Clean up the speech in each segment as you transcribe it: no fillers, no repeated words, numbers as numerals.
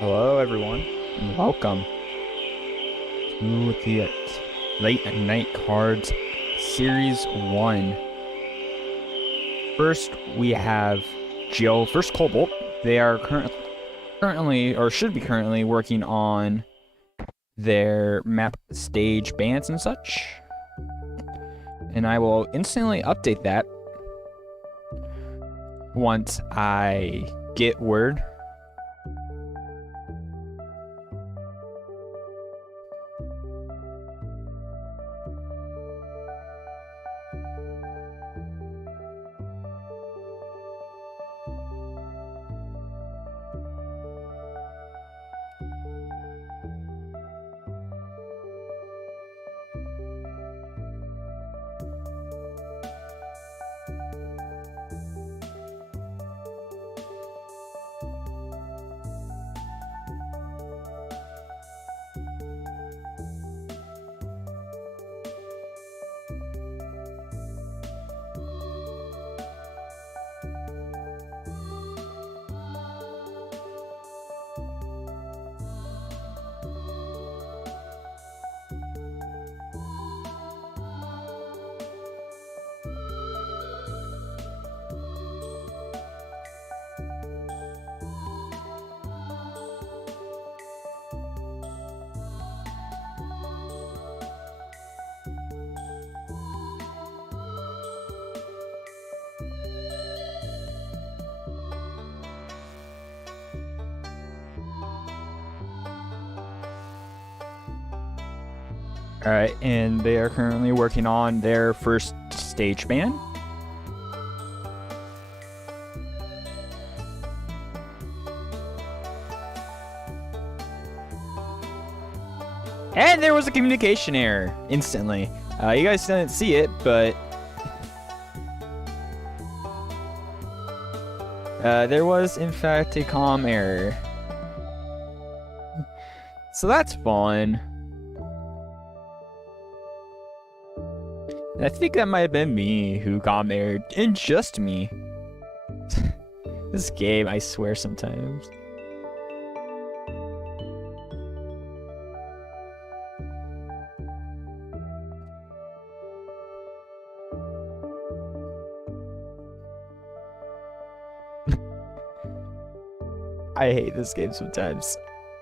Hello, everyone, and welcome to the Late Night Cards Series 1. First, we have Joe vs. Cobalt. They are currently, or should be currently, working on their map stage bans and such. And I will instantly update that once I get word. Alright, and they are currently working on their first stage ban. And there was a communication error instantly. You guys didn't see it, but there was in fact a comm error. So that's fun. And I think that might have been me who comm errored, and just me. This game, I swear sometimes. I hate this game sometimes.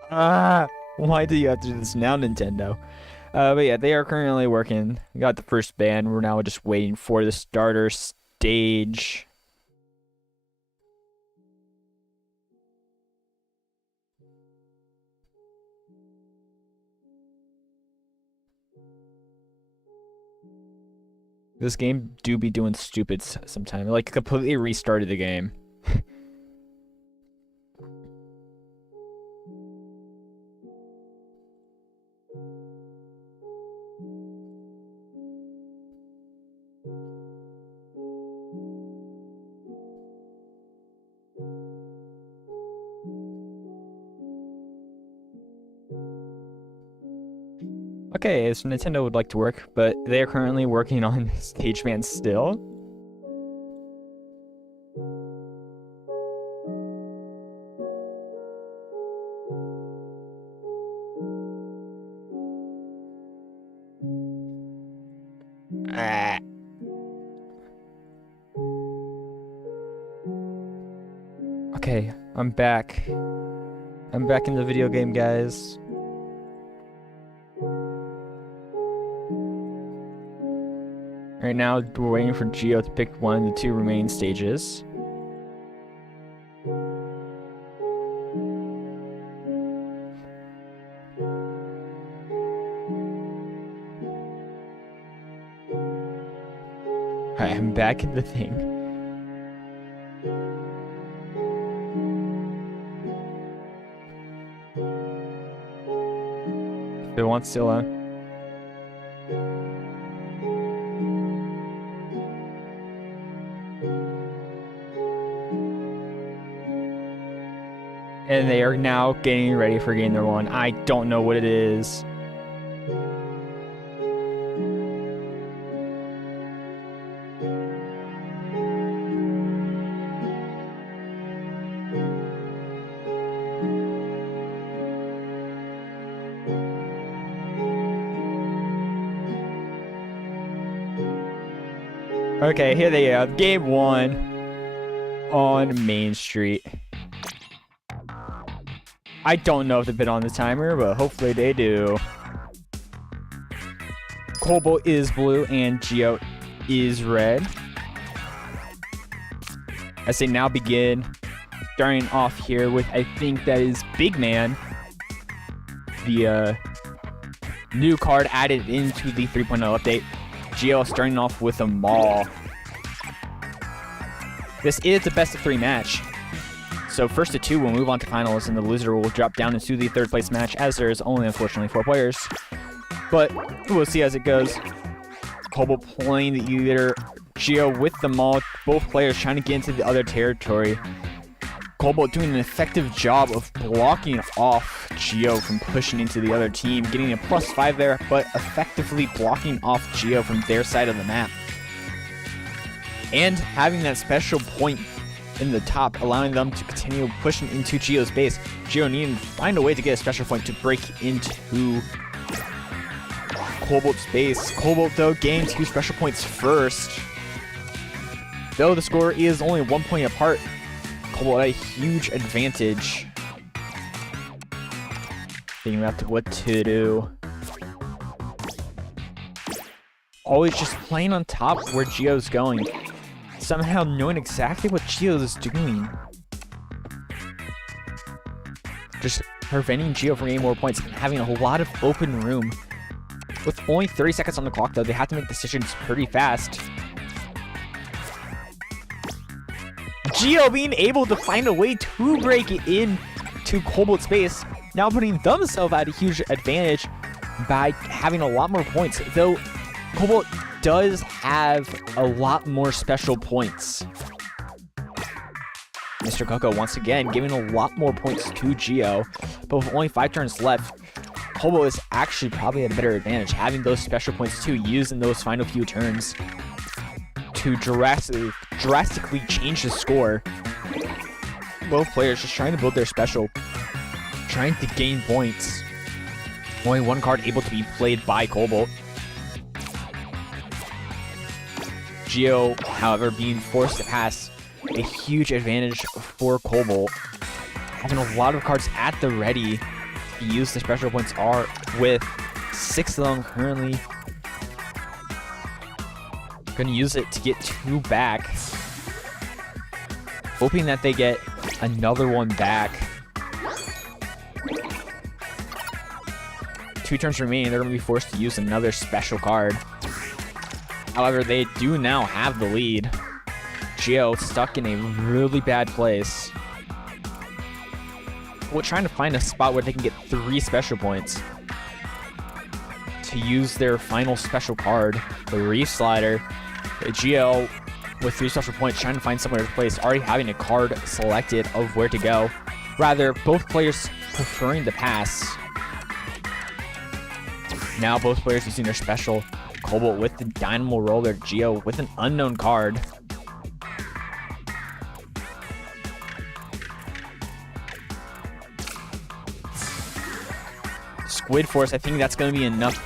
Why do you have to do this now, Nintendo? But yeah, they are currently working. We got the first ban. We're now just waiting for the starter stage. This game do be doing stupid sometimes. Like, completely restarted the game. Okay, so Nintendo would like to work, but they are currently working on Stage Man still. Ah. Okay, I'm back. I'm back in the video game, guys. Right now, we're waiting for Geo to pick one of the two remaining stages. Alright, I'm back in the thing. If it wants to, and they are now getting ready for game number one. I don't know what it is. Okay, here they are. Game 1 on Main Street. I don't know if they've been on the timer, but hopefully they do. Cobalt is blue and Geo is red. As they now begin, starting off here with, I think that is Big Man. The new card added into the 3.0 update. Geo starting off with a Maul. This is the best of 3 match. So first to 2 will move on to finals, and the loser will drop down into the 3rd place match, as there is only, unfortunately, 4 players. But we'll see as it goes. Cobalt playing the either Geo with the Maul, both players trying to get into the other territory. Cobalt doing an effective job of blocking off Geo from pushing into the other team, getting a +5 there, but effectively blocking off Geo from their side of the map. And having that special point in the top, allowing them to continue pushing into Geo's base. Geo needing to find a way to get a special point to break into Cobalt's base. Cobalt, though, gained 2 special points first. Though the score is only 1 point apart, Cobalt had a huge advantage. Thinking about what to do. Always just playing on top where Geo's going. Somehow knowing exactly what Geo is doing. Just preventing Geo from getting more points and having a lot of open room. With only 30 seconds on the clock, though, they have to make decisions pretty fast. Geo being able to find a way to break it in to Cobalt's base, now putting themselves at a huge advantage by having a lot more points. Though Cobalt does have a lot more special points. Mr. Coco once again giving a lot more points to Geo, but with only 5 turns left, Cobalt is actually probably at a better advantage, having those special points too used in those final few turns to drastically change the score. Both players just trying to build their special, trying to gain points. Only 1 card able to be played by Cobalt. Geo, however, being forced to pass, a huge advantage for Cobalt. Having a lot of cards at the ready to use the special points are with 6 of them currently. Gonna use it to get 2 back. Hoping that they get another one back. 2 turns remaining, they're gonna be forced to use another special card. However, they do now have the lead. Geo stuck in a really bad place. We're trying to find a spot where they can get 3 special points to use their final special card, the Reef Slider. Geo with 3 special points trying to find somewhere to place, already having a card selected of where to go. Rather, both players preferring to pass. Now both players using their special. Cobalt with the Dynamo Roller, Geo with an unknown card. Squid Force, I think that's going to be enough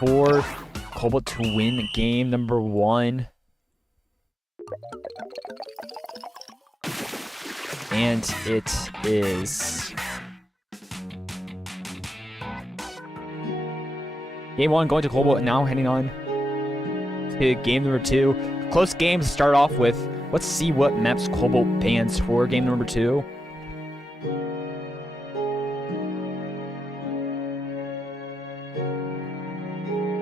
for Cobalt to win game number 1. And it is. Game 1 going to Cobalt, now heading on to game number 2. Close game to start off with. Let's see what maps Cobalt bans for game number 2.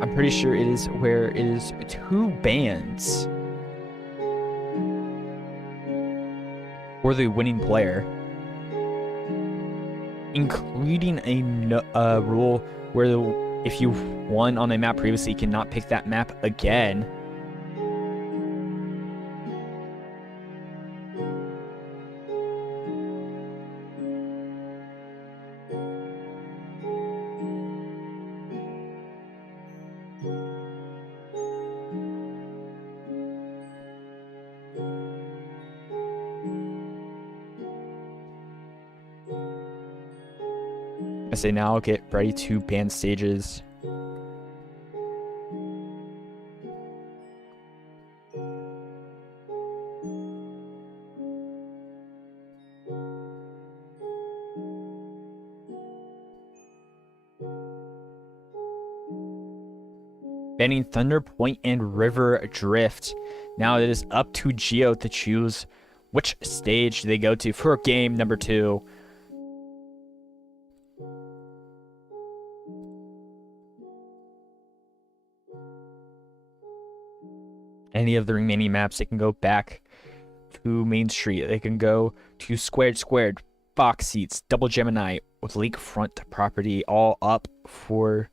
I'm pretty sure it is where it is 2 bans for the winning player, including a rule where if you won on a map previously, you cannot pick that map again. As they now get ready to ban stages. banning Thunder Point and River Drift. Now it is up to Geo to choose which stage they go to for game number 2. Any of the remaining maps, they can go back to Main Street. They can go to Squared, Box Seats, Double Gemini, with Lakefront property, all up for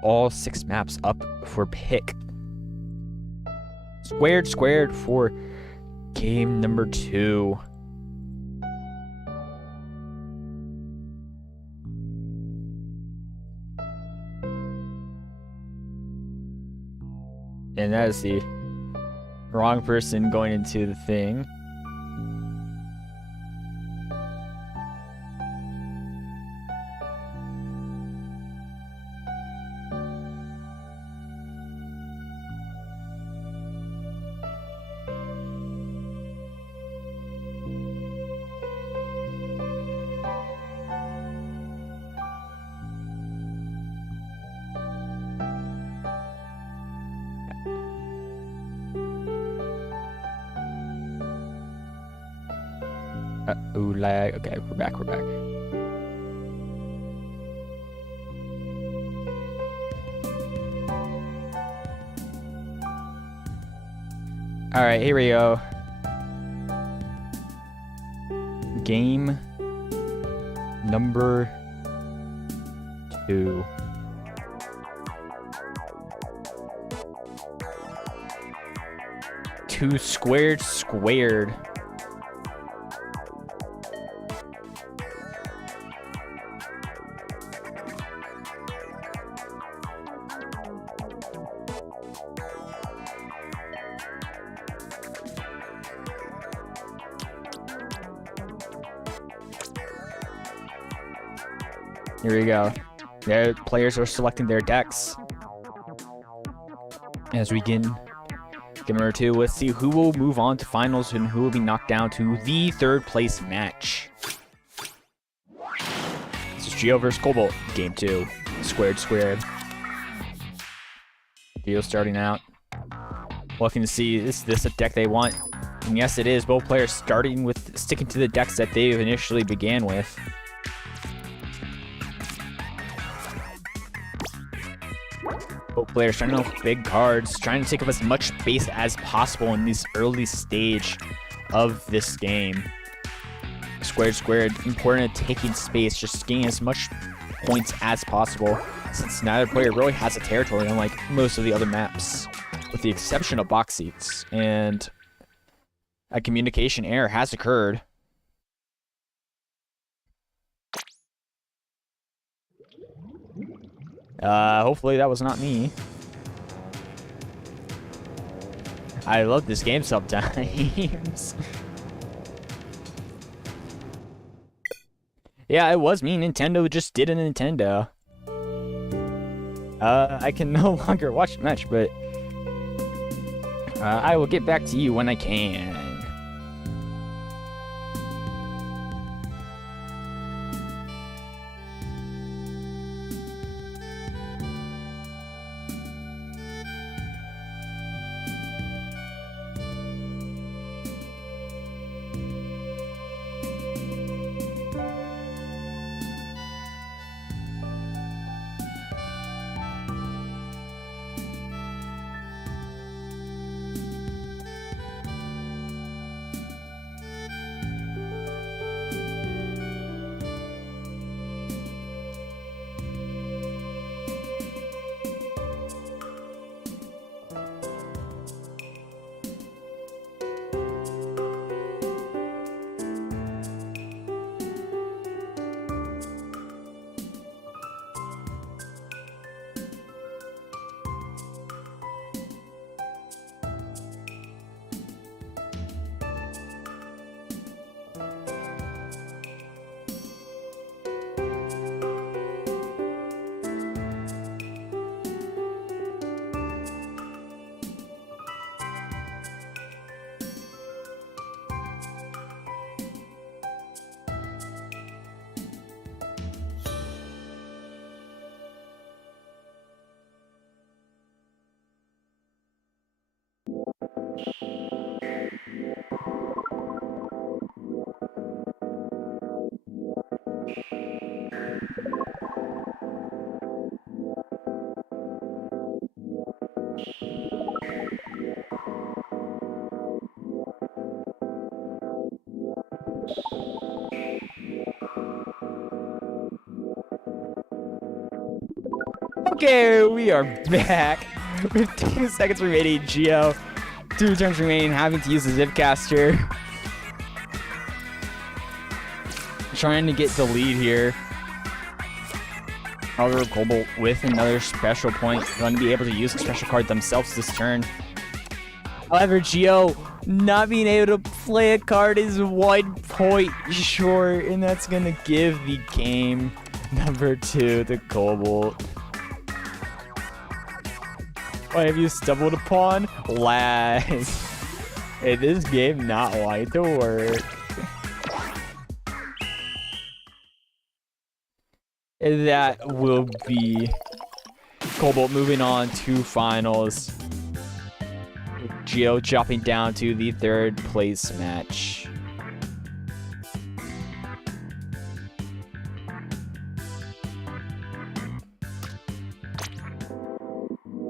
all 6 maps up for pick. Squared for game number 2. And that is the wrong person going into the thing. Ooh, lag. Okay, we're back. Alright, here we go. Game number 2. Two squared. Here we go. The players are selecting their decks. As we begin game number 2, let's see who will move on to finals and who will be knocked down to the 3rd place match. This is Geo vs Cobalt, game 2. Squared. Geo starting out. Looking to see, is this a deck they want? And yes, it is. Both players sticking to the decks that they initially began with. Both players trying to know big cards, trying to take up as much space as possible in this early stage of this game. Squared, important at taking space, just gaining as much points as possible, since neither player really has a territory, unlike most of the other maps, with the exception of Box Seats, and a communication error has occurred. Hopefully that was not me. I love this game sometimes. Yeah, it was me. Nintendo just did a Nintendo. I can no longer watch the match, but I will get back to you when I can. Okay, we are back with 2 seconds remaining. Geo, 2 turns remaining, having to use the Zipcaster. Trying to get the lead here. However, Cobalt with another special point, going to be able to use the special card themselves this turn. However, Geo not being able to play a card is 1 point short, and that's going to give the game number 2 to Cobalt. What have you stumbled upon? Lag. Hey, this game not wanting to work. And that will be Cobalt moving on to finals. Geo dropping down to the 3rd place match.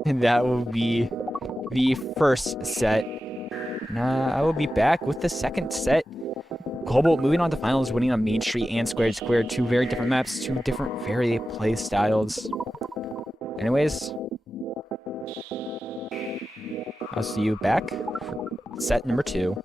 And that will be the first set. I will be back with the 2nd set. Cobalt moving on to finals, winning on Main Street and Squared Square. 2 very different maps, 2 different very play styles. Anyways, I'll see you back for set number 2.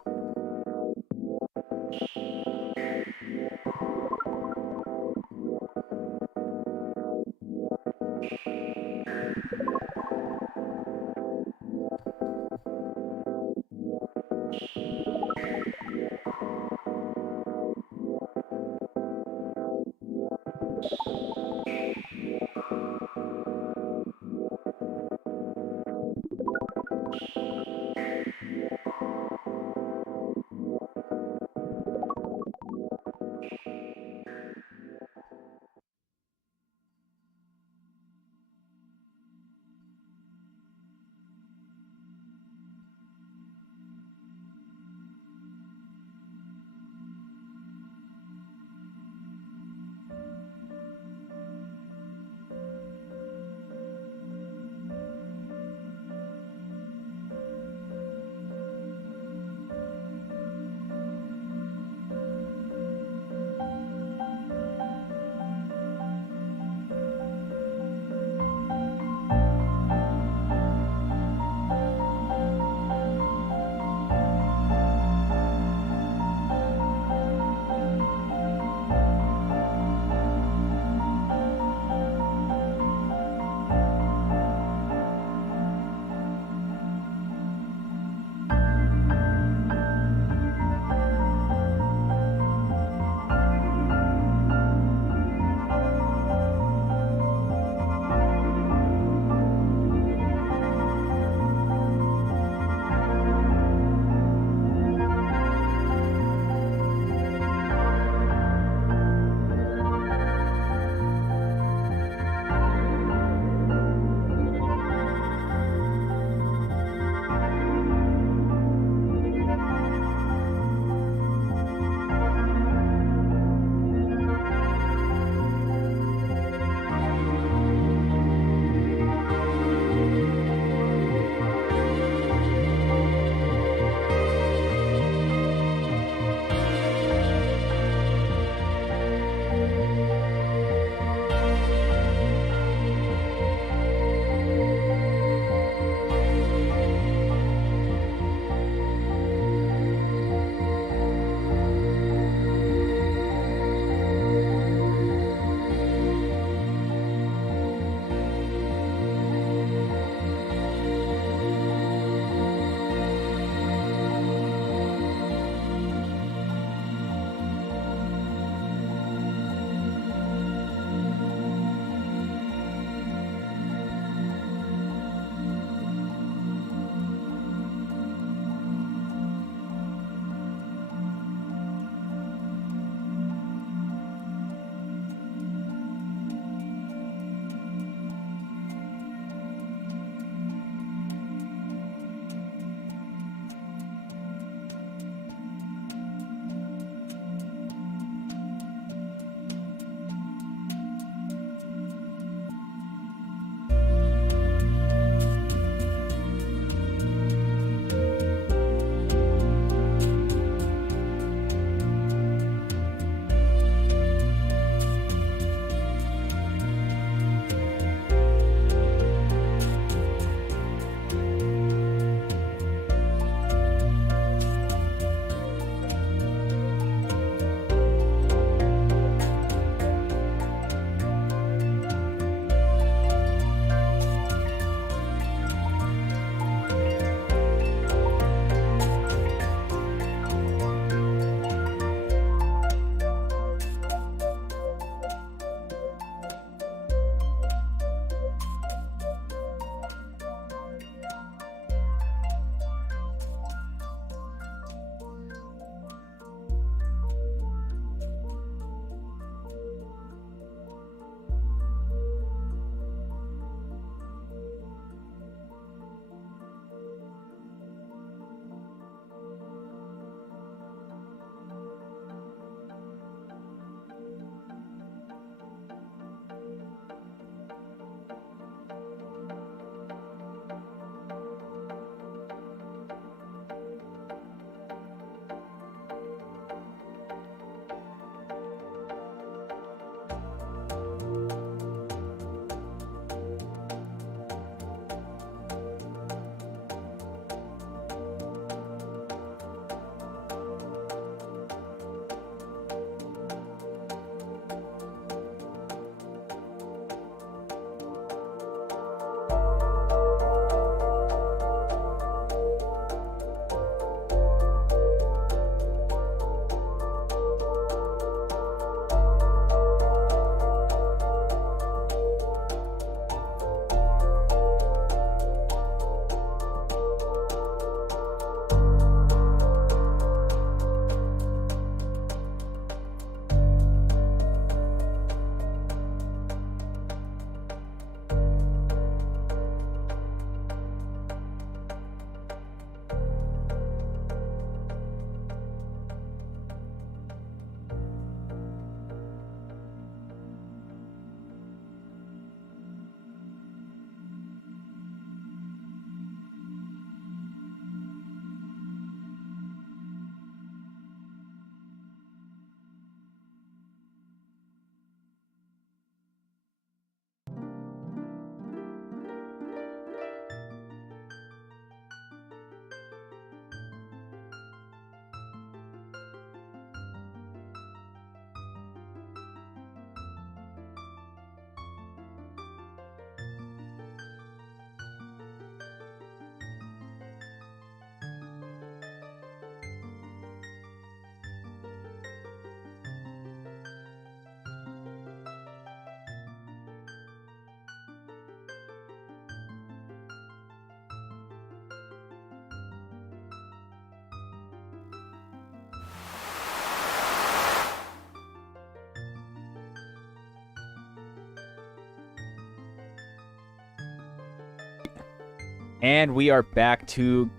And we are back to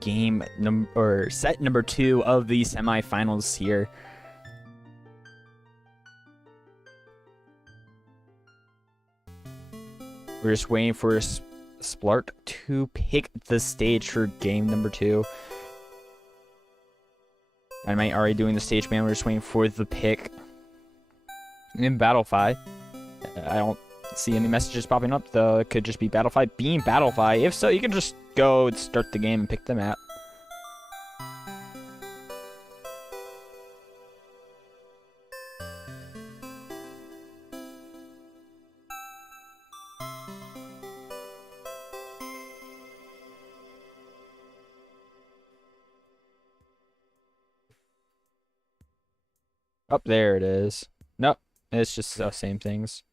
set number 2 of the semifinals here. We're just waiting for Splat to pick the stage for game number 2. Dynamite already doing the stage ban. We're just waiting for the pick. In Battlefy, I don't see any messages popping up. Though it could just be Battlefy being Battlefy. If so, you can just go and start the game and pick the map. Up there it is. Nope, it's just the same things.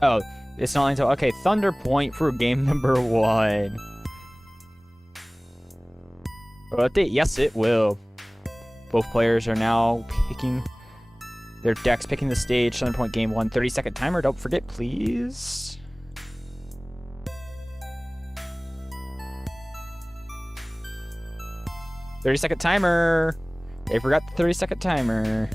Oh, it's not until okay. Thunder Point for game number 1. Update? Yes, it will. Both players are now picking their decks, picking the stage. Thunder Point game 1. 30-second timer. Don't forget, please. "30-second timer." They forgot the 30-second timer.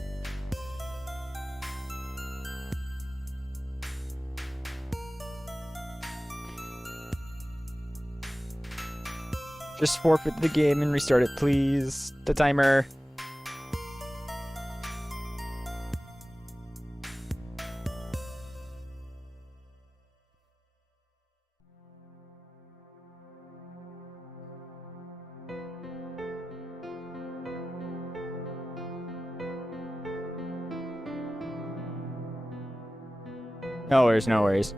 Just forfeit the game and restart it, please. The timer. No worries, no worries.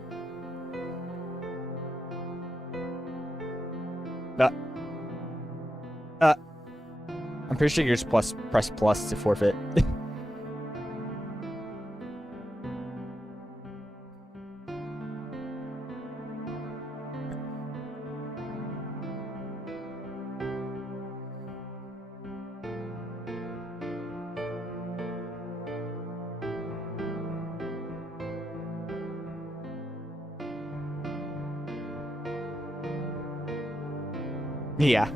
I'm pretty sure you just press plus to forfeit. Yeah.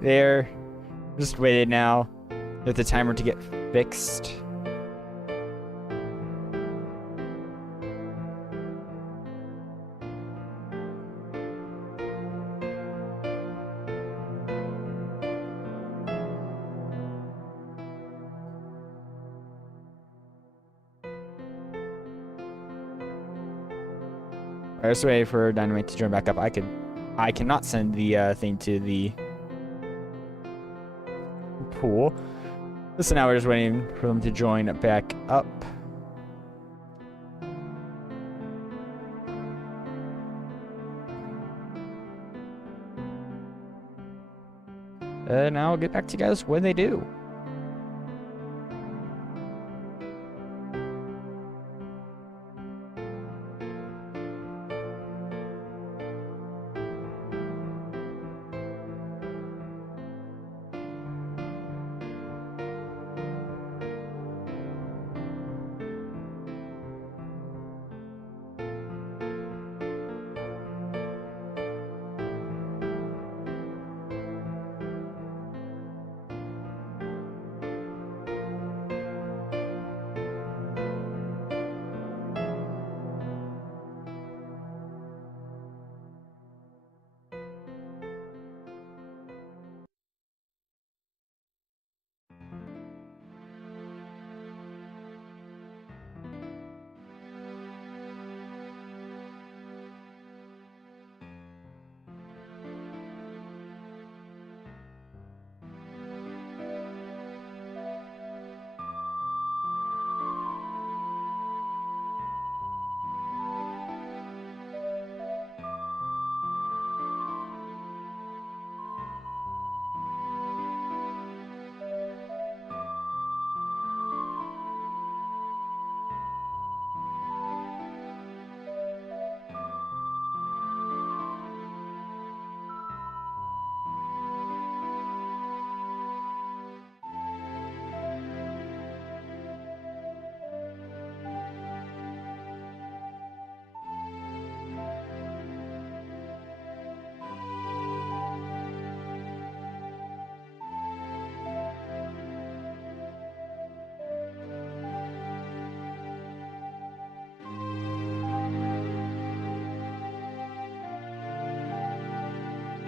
They're just waiting now for the timer to get fixed. I was waiting for Dynamite to join back up. I cannot send the thing to the pool. So now we're just waiting for them to join back up. And I'll get back to you guys when they do.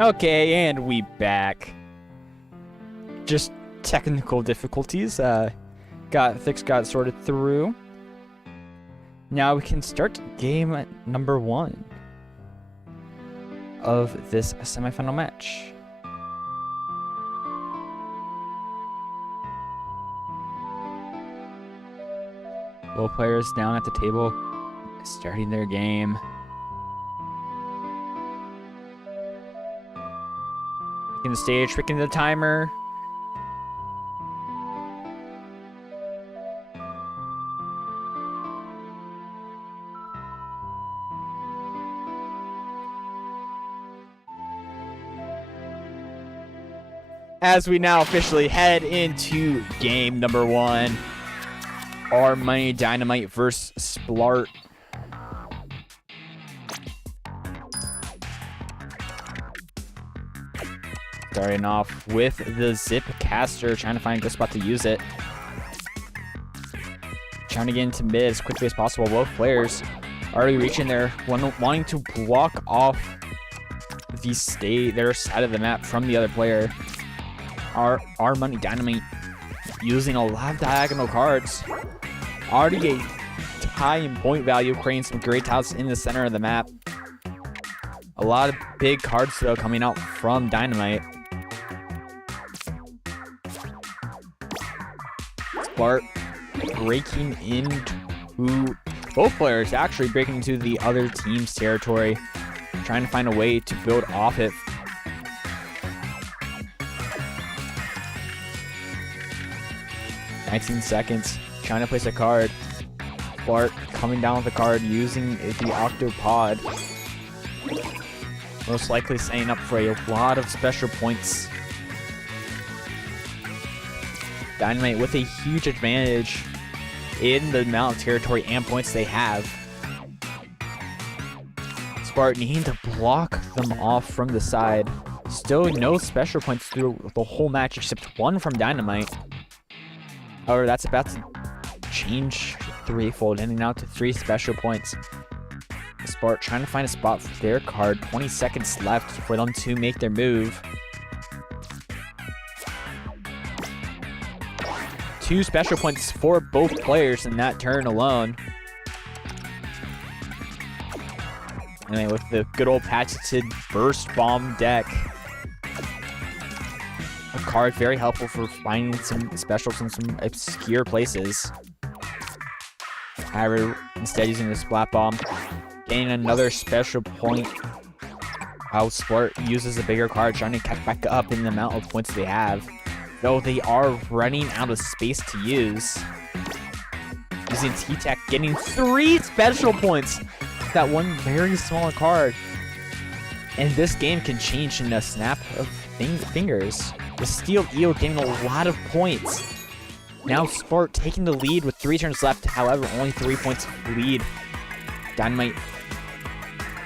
Okay, and we back. Just technical difficulties. Things got sorted through. Now we can start game number 1 of this semifinal match. Both players down at the table, starting their game. Picking the stage, picking the timer. As we now officially head into game number 1. Our Money Dynamite versus Splat. Starting off with the Zip Caster, trying to find a good spot to use it. Trying to get into mid as quickly as possible. Both players already reaching there, wanting to block off their side of the map from the other player. Our Money Dynamite using a lot of diagonal cards. Already a high in point value, creating some great tiles in the center of the map. A lot of big cards though coming out from Dynamite. Splat breaking into both players, actually breaking into the other team's territory, trying to find a way to build off it. "19 seconds, trying to place a card. Splat coming down with the card using the Octopod. Most likely setting up for a lot of special points. Dynamite with a huge advantage in the amount of territory and points they have. Splat needing to block them off from the side. Still no special points through the whole match except one from Dynamite. However, that's about to change threefold, ending out to 3 special points. Splat trying to find a spot for their card. 20 seconds left for them to make their move. 2 special points for both players in that turn alone. And then with the good old patented Burst Bomb deck. A card very helpful for finding some specials in some obscure places. However, instead using the Splat Bomb, gaining another special point. How Splat uses a bigger card, trying to catch back up in the amount of points they have. Though they are running out of space to use. Using T-Tech, getting 3 special points. That one very small card. And this game can change in a snap of fingers. The Steel Eel getting a lot of points. Now Splat taking the lead with 3 turns left. However, only 3 points lead. Dynamite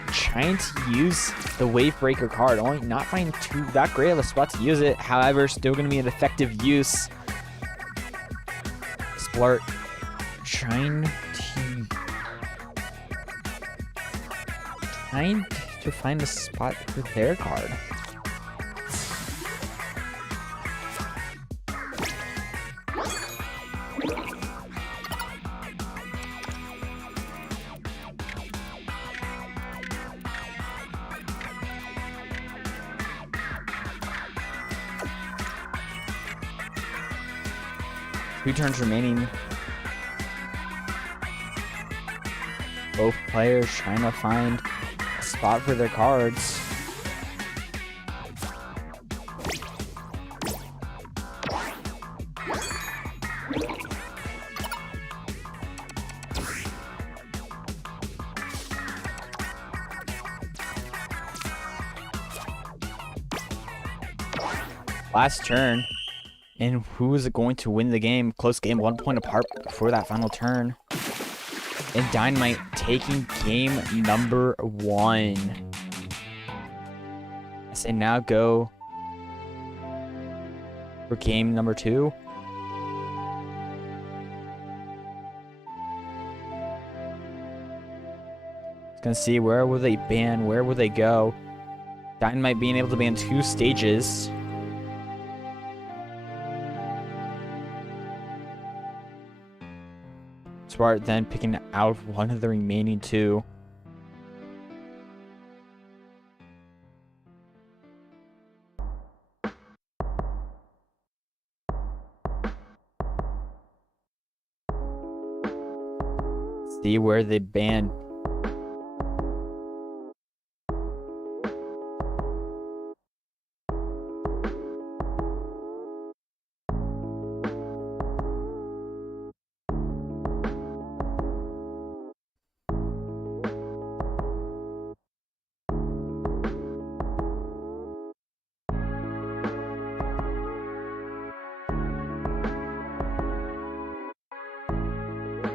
trying to use the Wave Breaker card. Only not finding that great of a spot to use it. However, still going to be an effective use. Splat trying to find a spot for their card. Two turns remaining. Both players trying to find a spot for their cards. Last turn. And who is going to win the game? Close game, 1 point apart before that final turn. And Dynamite taking game number 1. As they now go for game number 2. It's gonna see where will they ban, where will they go. Dynamite being able to ban 2 stages. Splat then picking out one of the remaining 2. See where they ban.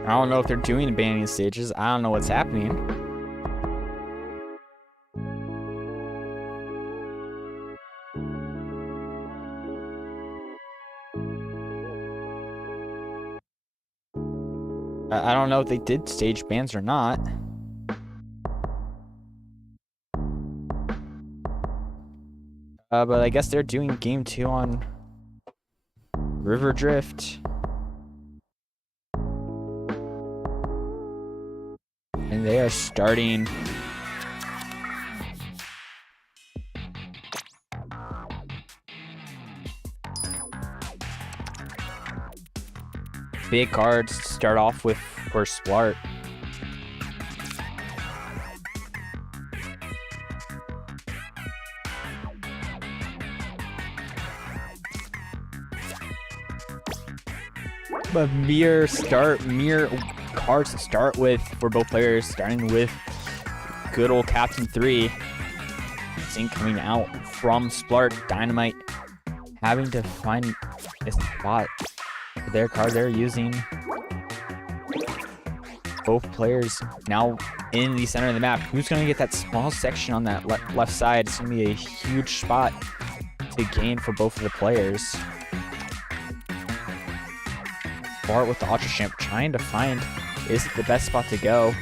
I don't know if they're doing banning stages. I don't know what's happening. I don't know if they did stage bans or not. But I guess they're doing game 2 on River Drift. And they are starting. Big cards to start off with for Splat. But mere cards to start with for both players, starting with good old Captain 3. Sync coming out from Splat. Dynamite having to find a spot for their card they're using. Both players now in the center of the map. Who's going to get that small section on that left side? It's going to be a huge spot to gain for both of the players. Splat with the Ultra Champ trying to find, is it the best spot to go?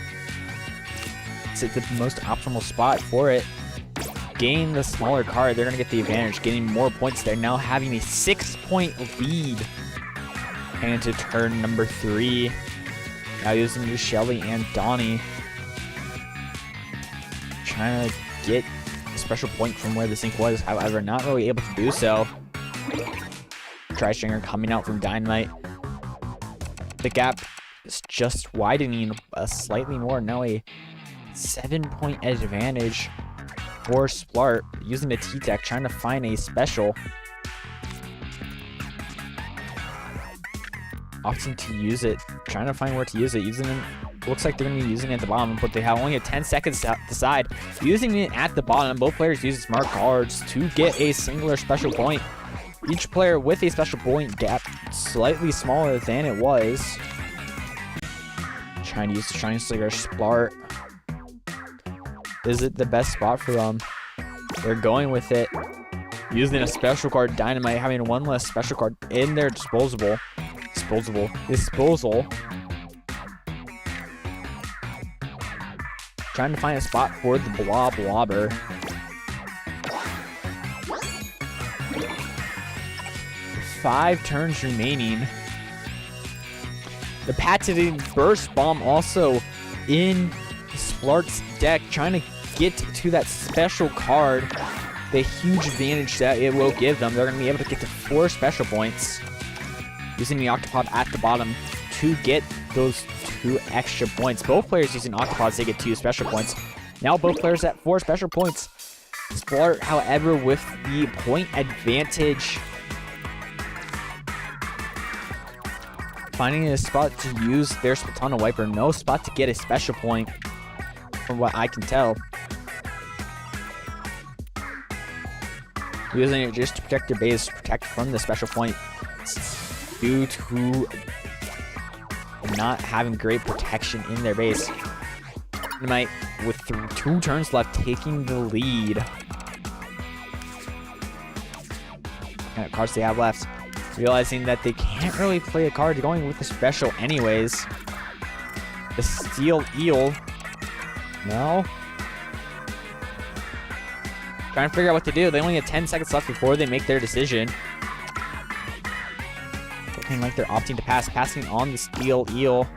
Is it the most optimal spot for it? Gain the smaller card, they're going to get the advantage, getting more points there. Now having a 6-point lead. And into turn number 3. Now using Shelly and Donnie. Trying to get a special point from where the sync was, however, not really able to do so. Tri-Stringer coming out from Dynamite. The gap is just widening slightly more. Now a 7-point advantage for Splat, using the T-Tech, trying to find a special. Opting to use it, trying to find where to use it. Using it, looks like they're going to be using it at the bottom, but they have only 10 seconds to decide. Using it at the bottom, both players use smart cards to get a singular special point. Each player with a special point gap slightly smaller than it was. Trying to use the Shining Slinger. Splat. Is it the best spot for them? They're going with it. Using a special card. Dynamite having one less special card in their disposal. Trying to find a spot for the Blobber. Five turns remaining. The patented Burst Bomb also in Splat's deck, trying to get to that special card. The huge advantage that it will give them. They're going to be able to get to 4 special points. Using the Octopod at the bottom to get those 2 extra points. Both players using Octopods, they get 2 special points. Now both players at 4 special points. Splat, however, with the point advantage. Finding a spot to use their Splatana Wiper. No spot to get a special point, from what I can tell. Using it just to protect their base, protect from the special point. Due to not having great protection in their base. Dynamite, with 2 turns left, taking the lead. What kind of cards they have left? Realizing that they can't really play a card going with the special anyways. The Steel Eel. No. trying to figure out what to do. They only have 10 seconds left before they make their decision. Looking like they're opting to pass, passing on the steel eel.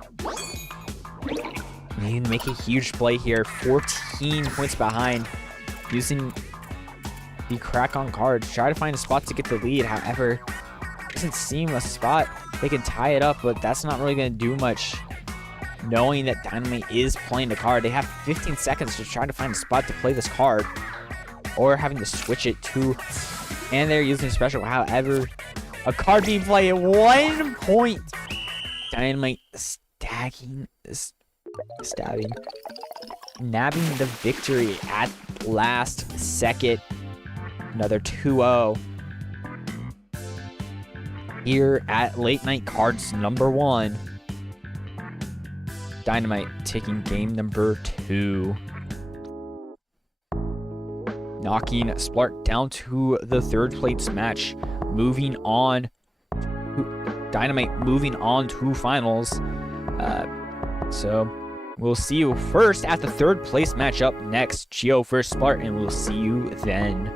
They need to make a huge play here. 14 points behind, using the crack on card to try to find a spot to get the lead. However, doesn't seem a spot they can tie it up, but that's not really going to do much. Knowing that Dynamite is playing the card, they have 15 seconds to try to find a spot to play this card, or having to switch it to, and they're using special. However, a card being played at 1 point. Dynamite nabbing the victory at last second. Another 2-0 here at Late Night Cards number 1. Dynamite taking game number 2. Knocking Splat down to the 3rd place match. Moving on. Dynamite moving on to finals. So we'll see you first at the 3rd place matchup next. Geo versus Splat, and we'll see you then.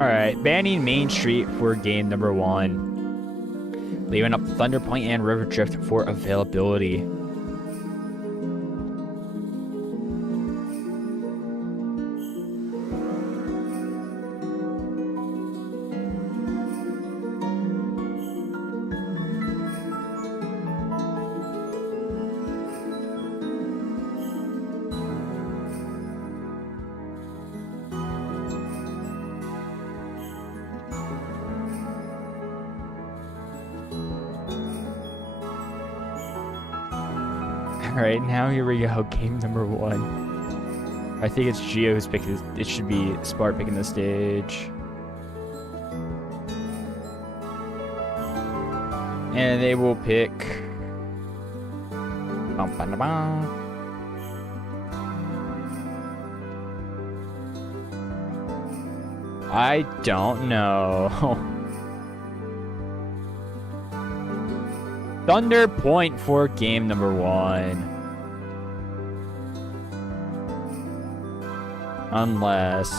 Alright, banning Main Street for game number 1. Leaving up Thunder Point and River Drift for availability. Alright, now here we go. Game number 1. I think it's Gio who's picking this. It should be Splat picking the stage. And they will pick... I don't know. Thunder Point for game number 1. Unless...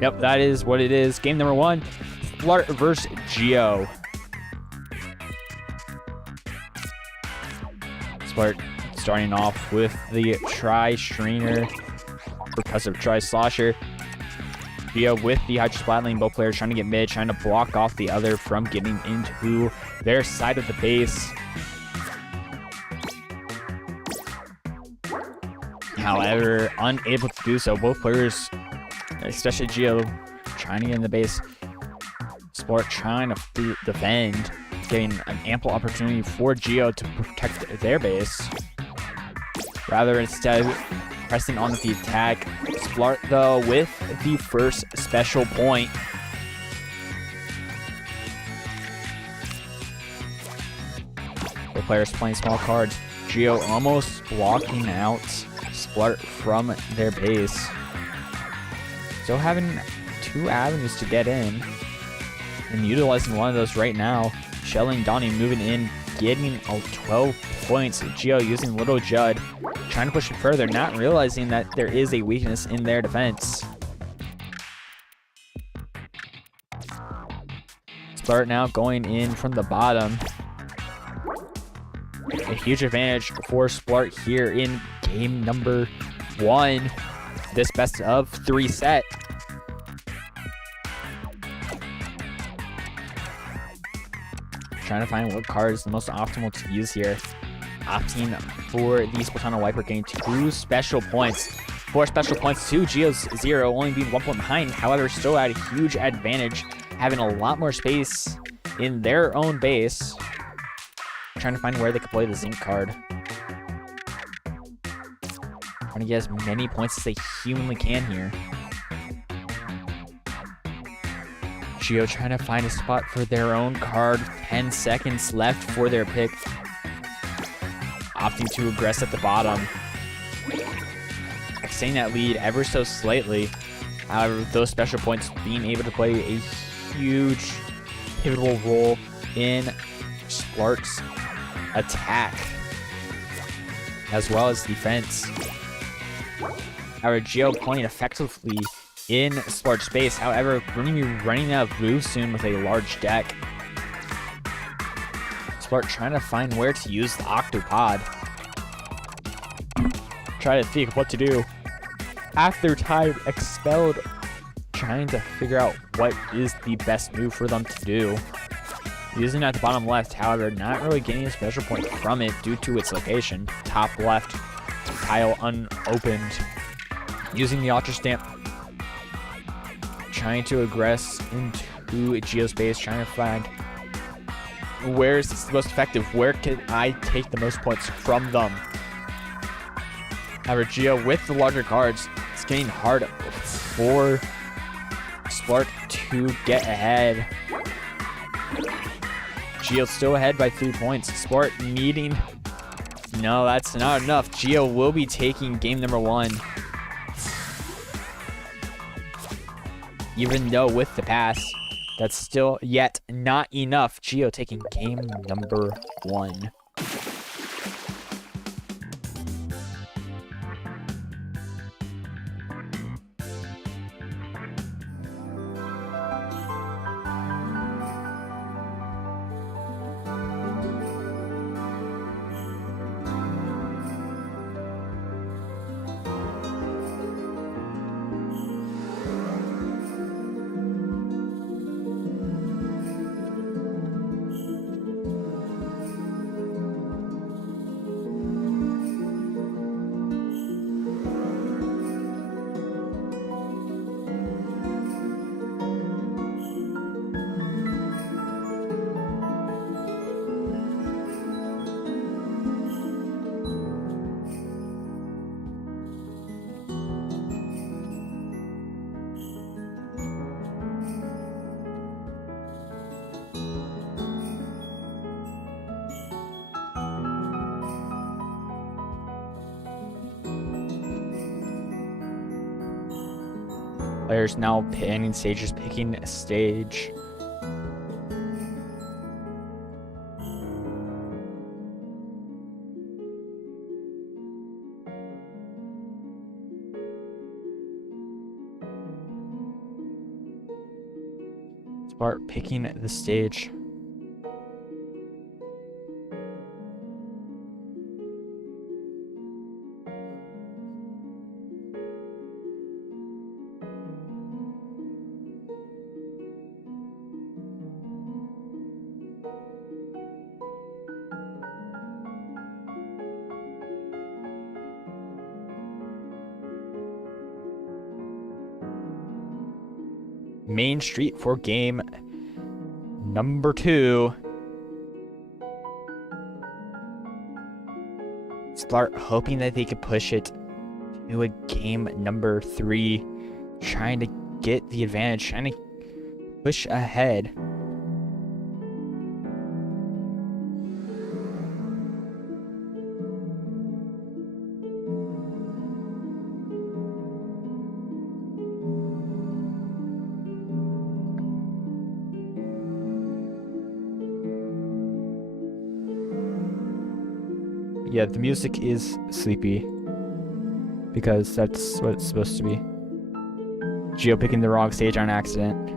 Yep, that is what it is. Game number 1. Splat versus Gio. Splat starting off with the tri-strainer, percussive tri-slosher. Gio with the hydro splat lane, both players trying to get mid, trying to block off the other from getting into their side of the base. However, unable to do so. Both players, especially Gio, trying to get in the base. Splat trying to defend, getting an ample opportunity for Gio to protect their base. Rather, instead, pressing on the attack. Splat, though, with the first special point. The players playing small cards. Gio almost blocking out Splat from their base. Still having 2 avenues to get in. And utilizing one of those right now. Shelling Donnie moving in, getting 12 points. Gio using Little Judd, trying to push it further, not realizing that there is a weakness in their defense. Splat now going in from the bottom. A huge advantage for Splat here in game number 1. This best of 3 set. Trying to find what card is the most optimal to use here. Opting for the Splatana Wiper, getting 2 special points. 4 special points to Gio's 0, only being 1 point behind. However, still at a huge advantage, having a lot more space in their own base. Trying to find where they could play the Zinc card. Trying to get as many points as they humanly can here. Gio trying to find a spot for their own card. 10 seconds left for their pick. Opting to aggress at the bottom. Extending that lead ever so slightly. However, those special points being able to play a huge pivotal role in Splat's attack as well as defense. However, Gio playing effectively in Splat space. However, we're going to be running out of blue soon with a large deck. Splat trying to find where to use the Octopod. Try to think what to do. After time expelled, trying to figure out what is the best move for them to do. Using it at the bottom left, however, not really getting a special point from it due to its location. Top left, tile unopened. Using the Ultra Stamp. Trying to aggress into Gio's base, trying to find where is this the most effective, where can I take the most points from them. However, Gio with the larger cards, it's getting hard for Splat to get ahead. Gio still ahead by 3 points. Splat needing... No, that's not enough. Gio will be taking game number 1. Even though with the pass, that's still yet not enough. Gio taking game number 1. Players now panning stages, picking a stage. Start picking the stage. Main Street for game number 2. Start hoping that they could push it to a game number 3, trying to get the advantage, trying to push ahead. Yeah, the music is sleepy because that's what it's supposed to be. Gio picking the wrong stage on accident.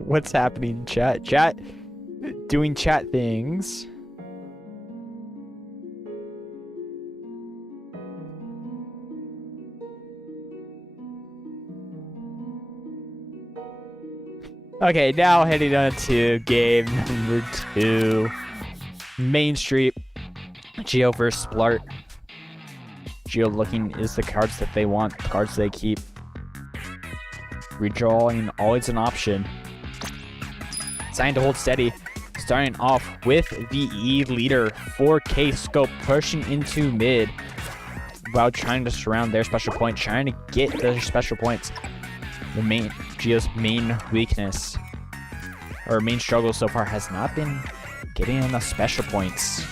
What's happening, chat? Chat doing chat things. Okay, now heading on to game number 2. Main Street. Gio versus Splat. Gio looking is the cards that they want, the cards they keep. Redrawing always an option. Trying to hold steady. Starting off with the E leader, 4K scope, pushing into mid while trying to surround their special point, trying to get their special points. The main Gio's main weakness or main struggle so far has not been getting enough special points.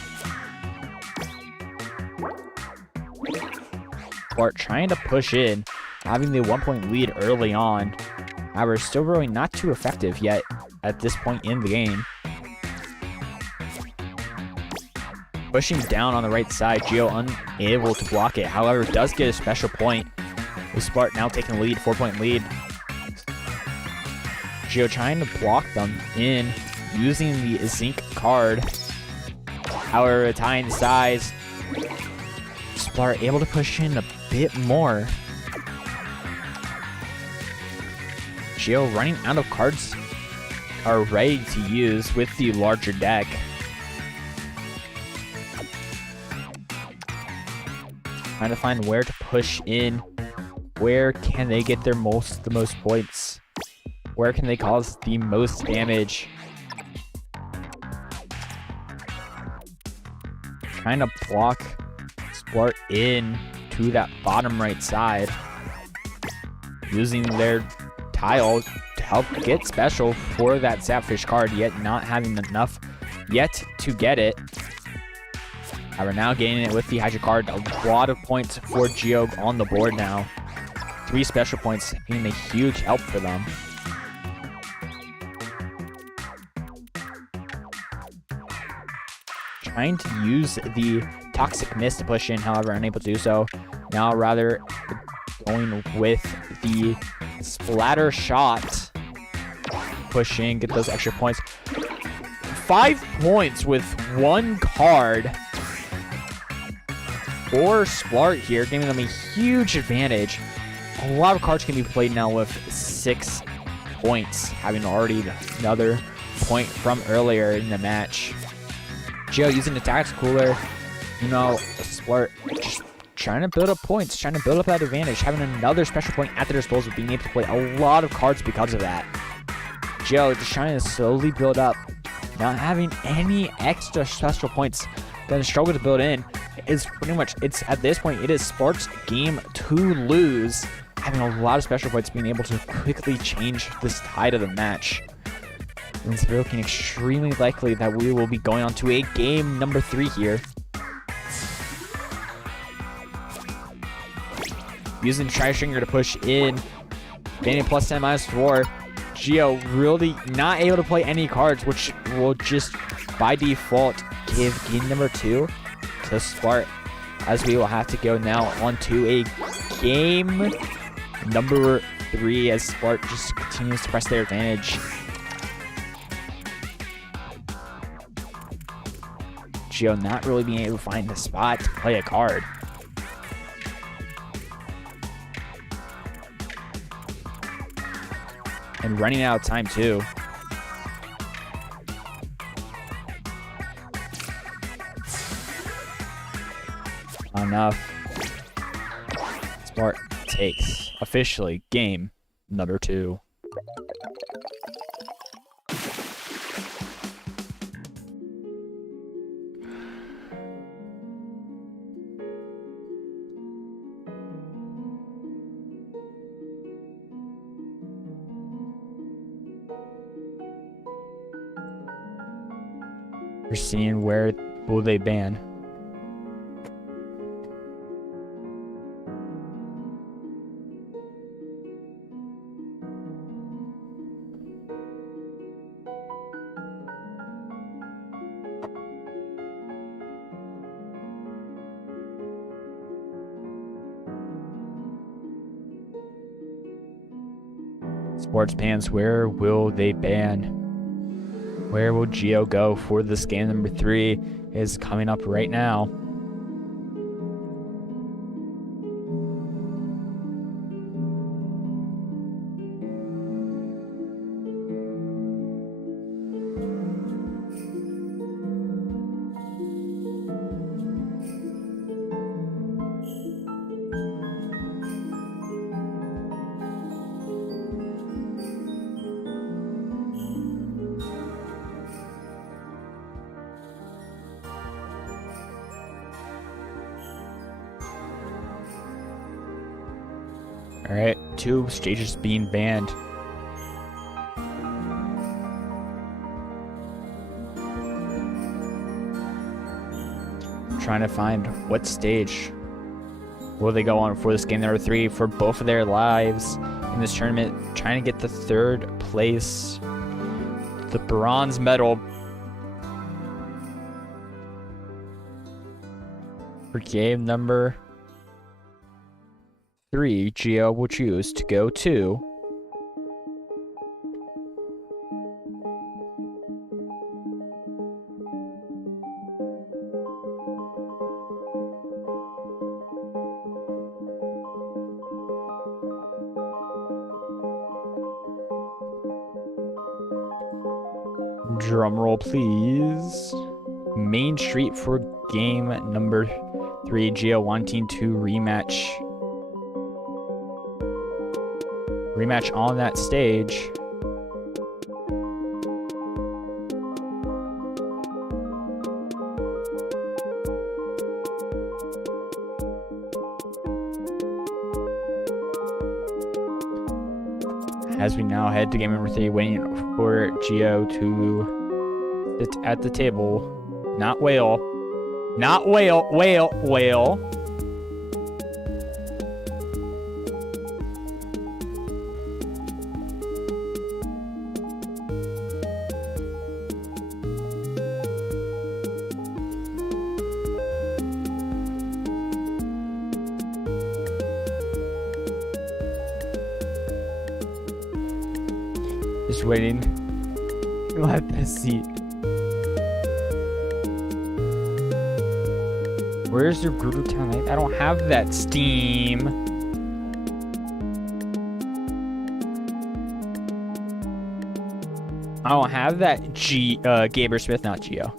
Splat trying to push in, having the 1-point lead early on. However, still really not too effective yet at this point in the game. Pushing down on the right side, Gio unable to block it. However, does get a special point. With Splat now taking the lead, 4-point lead. Gio trying to block them in using the Zinc card. However, tying size. Splat able to push in a bit more. Gio running out of cards are ready to use with the larger deck. Trying to find where to push in. Where can they get the most points? Where can they cause the most damage? Trying to block Splat in to that bottom right side. Using their tile to help get special for that Sapfish card, yet not having enough yet to get it. We're now gaining it with the Hydra card. A lot of points for Gio on the board now. 3 special points being a huge help for them. Trying to use the Toxic Mist to push in, however, unable to do so. Now rather going with the Splatter Shot. Push in, get those extra points. 5 points with 1 card for Splat here, giving them a huge advantage. A lot of cards can be played now with 6 points, having already another point from earlier in the match. Gio using the Tactics Cooler. You know, Splat just trying to build up points, trying to build up that advantage, having another special point at their disposal, being able to play a lot of cards because of that. Joe just trying to slowly build up, not having any extra special points, then struggle to build in. Is pretty much, it's at this point, it is Spark's game to lose, having a lot of special points, being able to quickly change this tide of the match. And it's looking extremely likely that we will be going on to a game number 3 here. Using Tri-Stringer to push in, gaining plus 10, minus 4. Gio really not able to play any cards, which will just by default give game number 2 to Splat, as we will have to go now on to a game number 3 as Splat just continues to press their advantage. Gio not really being able to find the spot to play a card. And running out of time too. Not enough. Splat takes officially game number 2. We're seeing where will they ban. Sports bans, where will they ban? Where will Gio go for this game number 3 is coming up right now. Alright, 2 stages being banned. Trying to find what stage will they go on for this game number 3 for both of their lives in this tournament. Trying to get the 3rd place, the bronze medal for game number 3. Gio will choose to go to drumroll please. Main Street for game number 3. Gio wanting to rematch on that stage. As we now head to game number 3, waiting for Gio to sit at the table. Not whale. Not whale. Whale. Whale. Just waiting. Let us see. Where's your Brutal Talent? I don't have that Steam. I don't have that Gaber Smith, not Gio.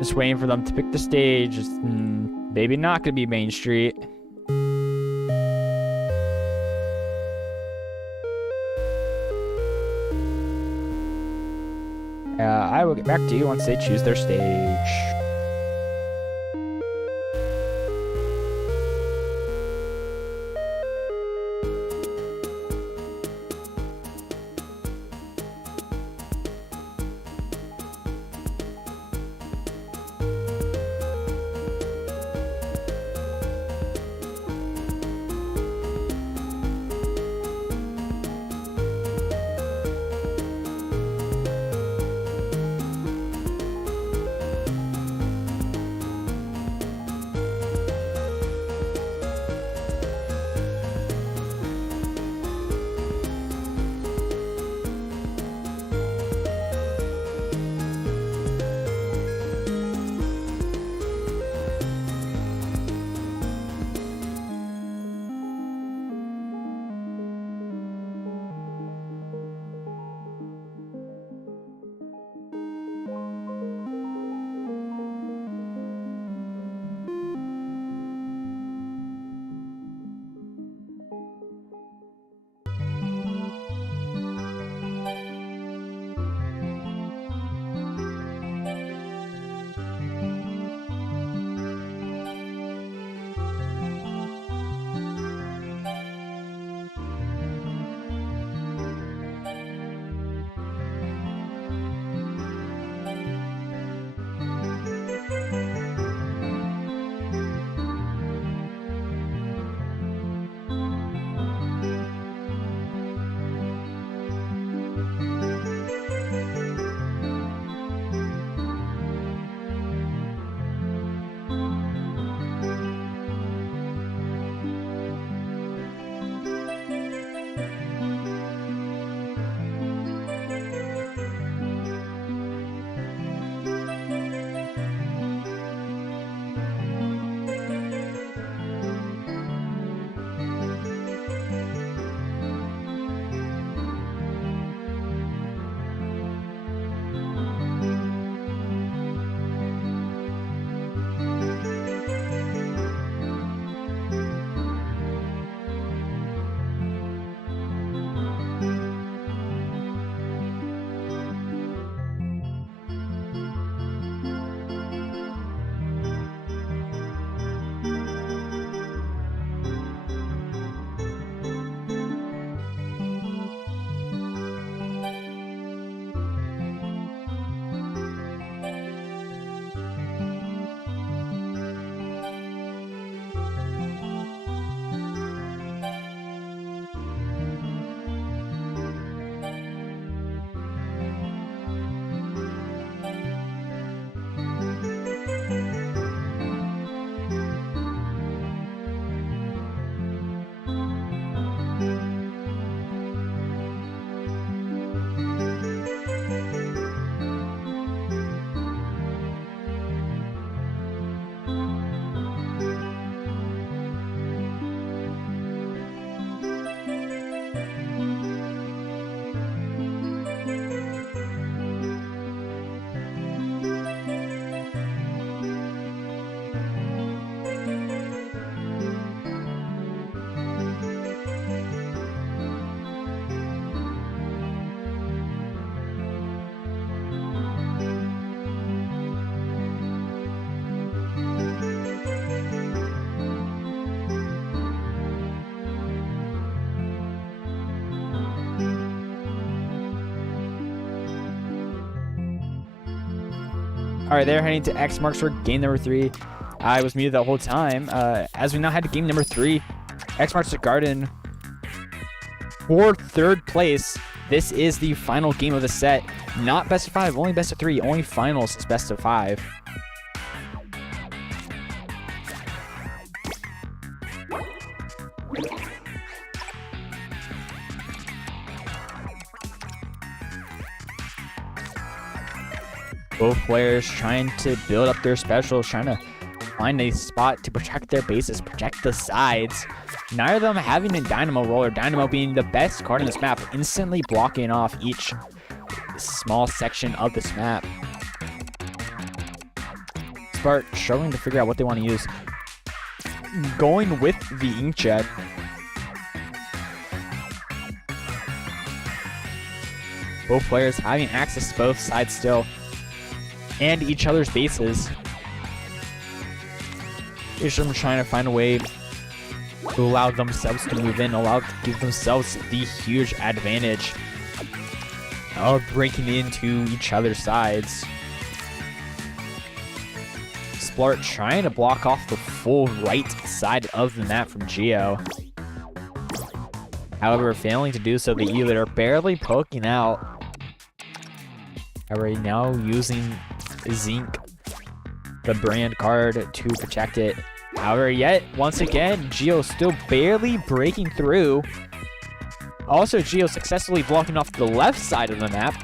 Just waiting for them to pick the stage. It's, maybe not gonna be Main Street. I will get back to you once they choose their stage. All right, they're heading to X marks for game number 3. I was muted the whole time. As we now head to game number 3, X marks the garden for 3rd place. This is the final game of the set. Not best of 5, only best of 3. Only finals is best of 5. Both players trying to build up their specials, trying to find a spot to protect their bases, protect the sides. Neither of them having a Dynamo roller, Dynamo being the best card in this map, instantly blocking off each small section of this map. Splat struggling to figure out what they want to use. Going with the inkjet. Both players having access to both sides still, and each other's bases. Each of them trying to find a way to allow themselves to move in, allow to give themselves the huge advantage of breaking into each other's sides. Splat trying to block off the full right side of the map from Geo. However, failing to do so, they either are barely poking out. However, now using Zinc, the brand card, to protect it. However, yet, once again, Geo still barely breaking through. Also, Geo successfully blocking off the left side of the map,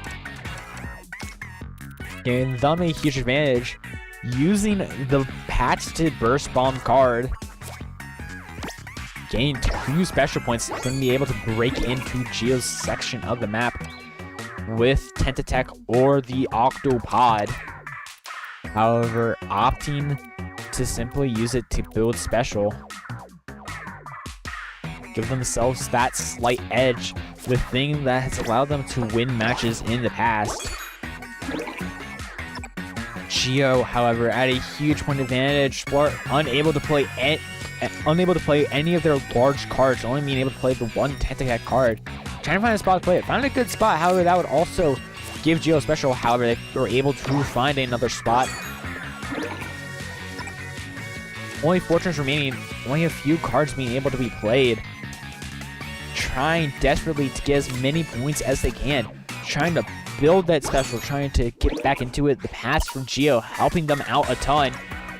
giving them a huge advantage, using the patented Burst Bomb card. Gain 2 special points, going to be able to break into Geo's section of the map with Tentatek or the Octopod. However, opting to simply use it to build special. Give themselves that slight edge, the thing that has allowed them to win matches in the past. Geo, however, at a huge point advantage. Splat unable to play any of their large cards, only being able to play the one Tentatek card. Trying to find a spot to play it. Found a good spot, however, that would also give Geo special. However, they were able to find another spot. Only 4 turns remaining, only a few cards being able to be played. Trying desperately to get as many points as they can. Trying to build that special, trying to get back into it. The pass from Geo helping them out a ton.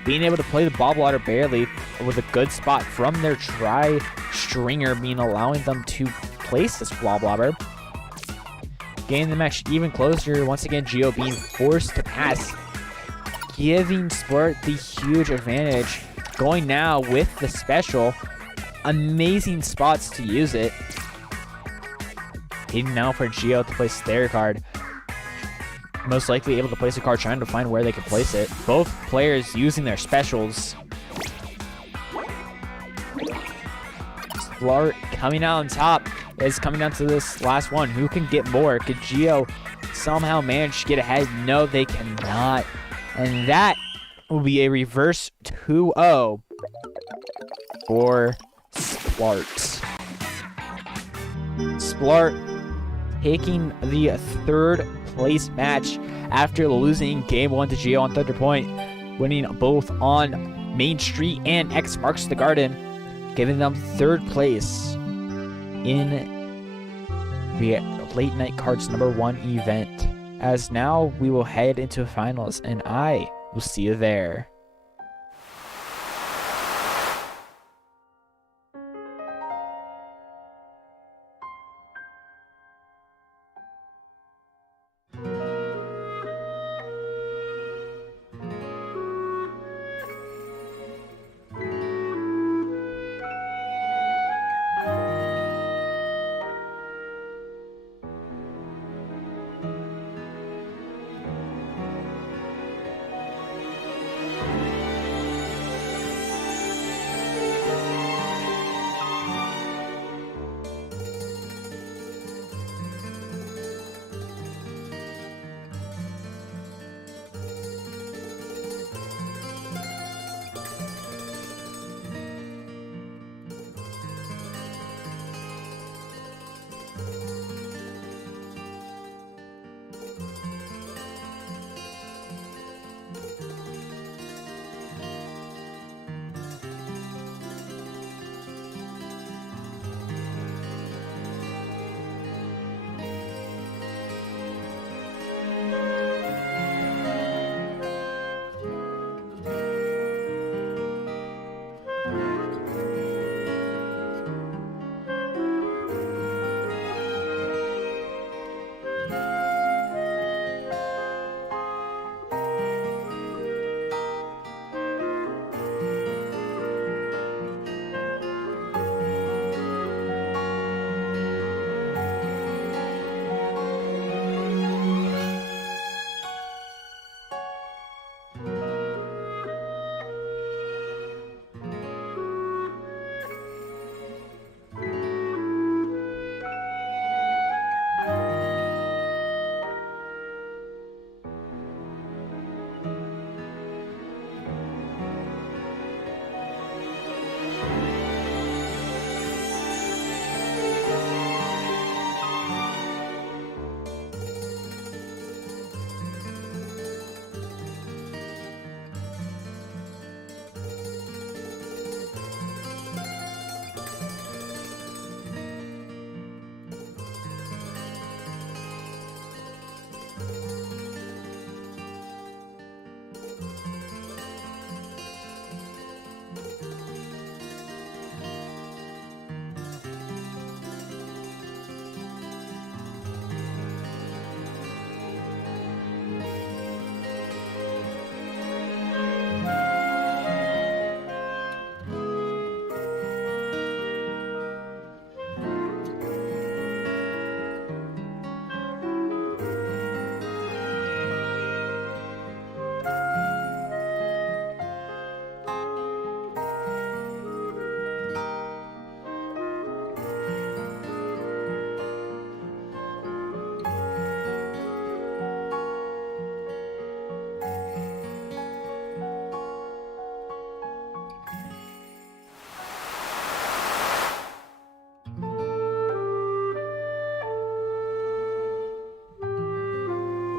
Being able to play the Bobblewater barely with a good spot from their Tri-Stringer, being allowing them to place this Bobblewater. Getting the match even closer. Once again, Geo being forced to pass, giving Splat the huge advantage. Going now with the special. Amazing spots to use it. Hitting now for Geo to place their card. Most likely able to place a card, trying to find where they can place it. Both players using their specials. Splat coming out on top. Is coming down to this last one. Who can get more? Could Geo somehow manage to get ahead? No, they cannot. And that will be a reverse 2-0 for Splat. Splat taking the 3rd place match after losing game 1 to Geo on Thunder Point, winning both on Main Street and X Marks the Garden, giving them 3rd place in the Late Night Cards #1 event. As now we will head into finals, and I will see you there.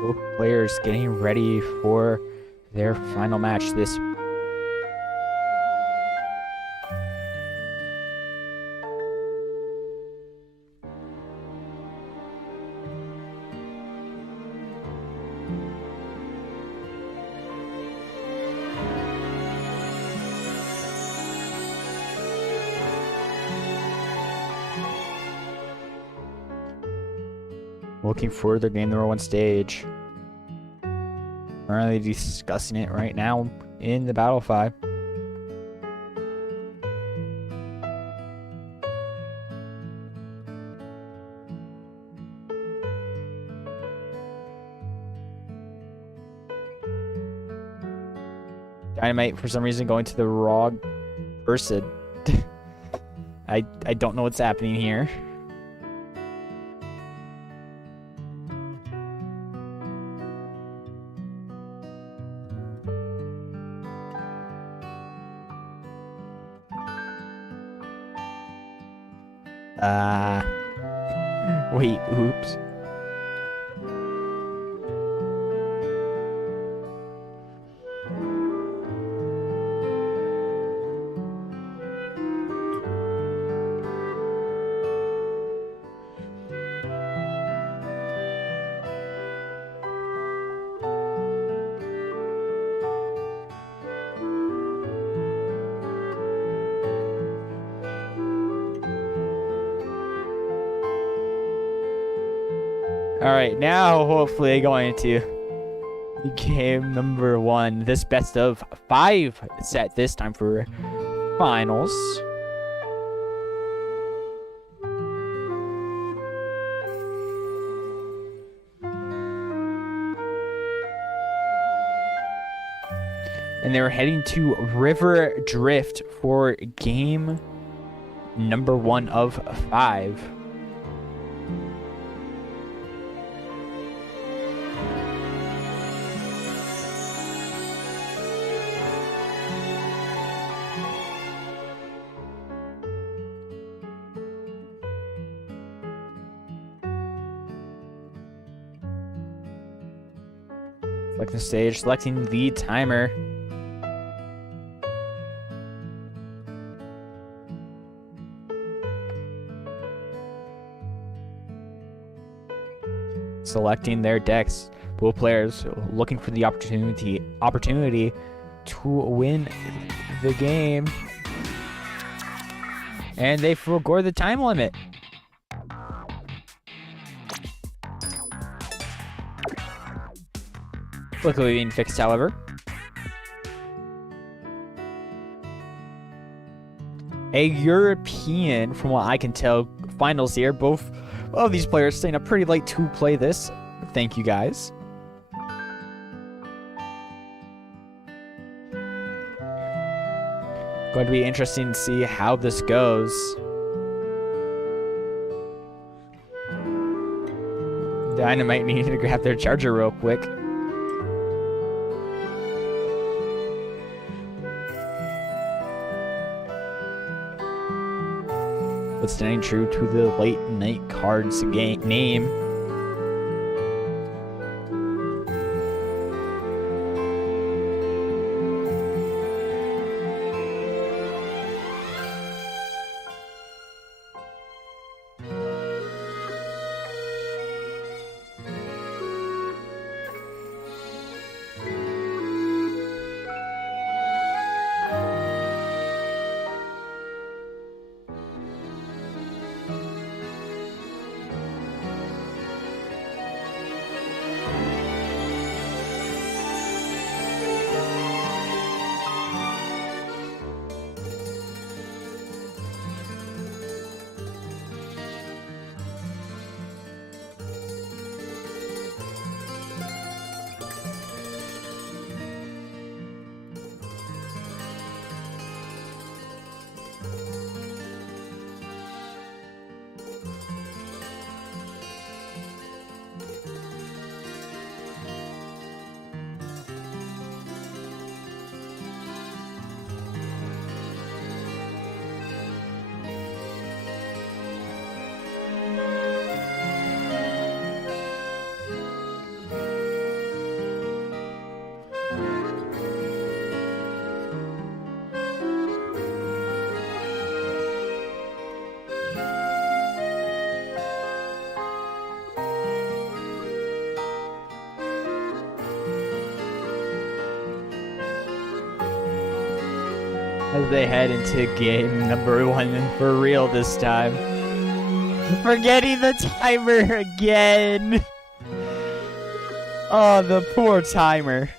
Both players getting ready for their final match this. Looking for their game number 1 stage. Currently discussing it right now in the Battle 5. Dynamite, for some reason, going to the wrong person. I don't know what's happening here. Wait, oops. Alright, now hopefully going into game number 1. This best of 5 set this time for finals. And they're heading to River Drift for game number 1 of 5. Select the stage, selecting the timer. Selecting their decks. Both players looking for the opportunity to win the game. And they forego the time limit. Luckily being fixed, however. A European, from what I can tell, finals here. Both of these players staying up pretty late to play this. Thank you, guys. Going to be interesting to see how this goes. Dynamite needed to grab their charger real quick. But staying true to the late night cards name. as they head into game number 1 and for real this time. Forgetting the timer again. Oh, the poor timer.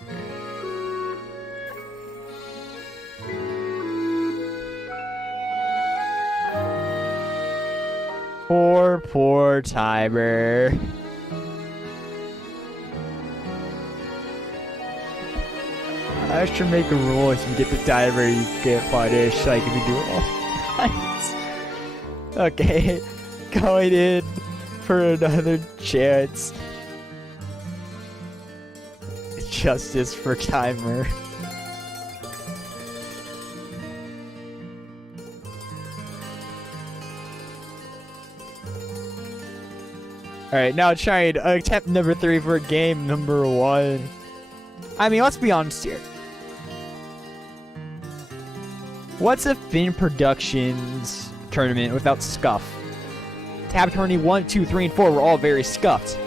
Poor timer. I should make a rule: if you get the timer, you get punished. Like if you do it all times. Okay, going in for another chance. Justice for timer. Alright, now trying attempt number 3 for game number 1. I mean, let's be honest here. What's a Finn Productions tournament without scuff? Tab Tourney 1, 2, 3, and 4 were all very scuffed.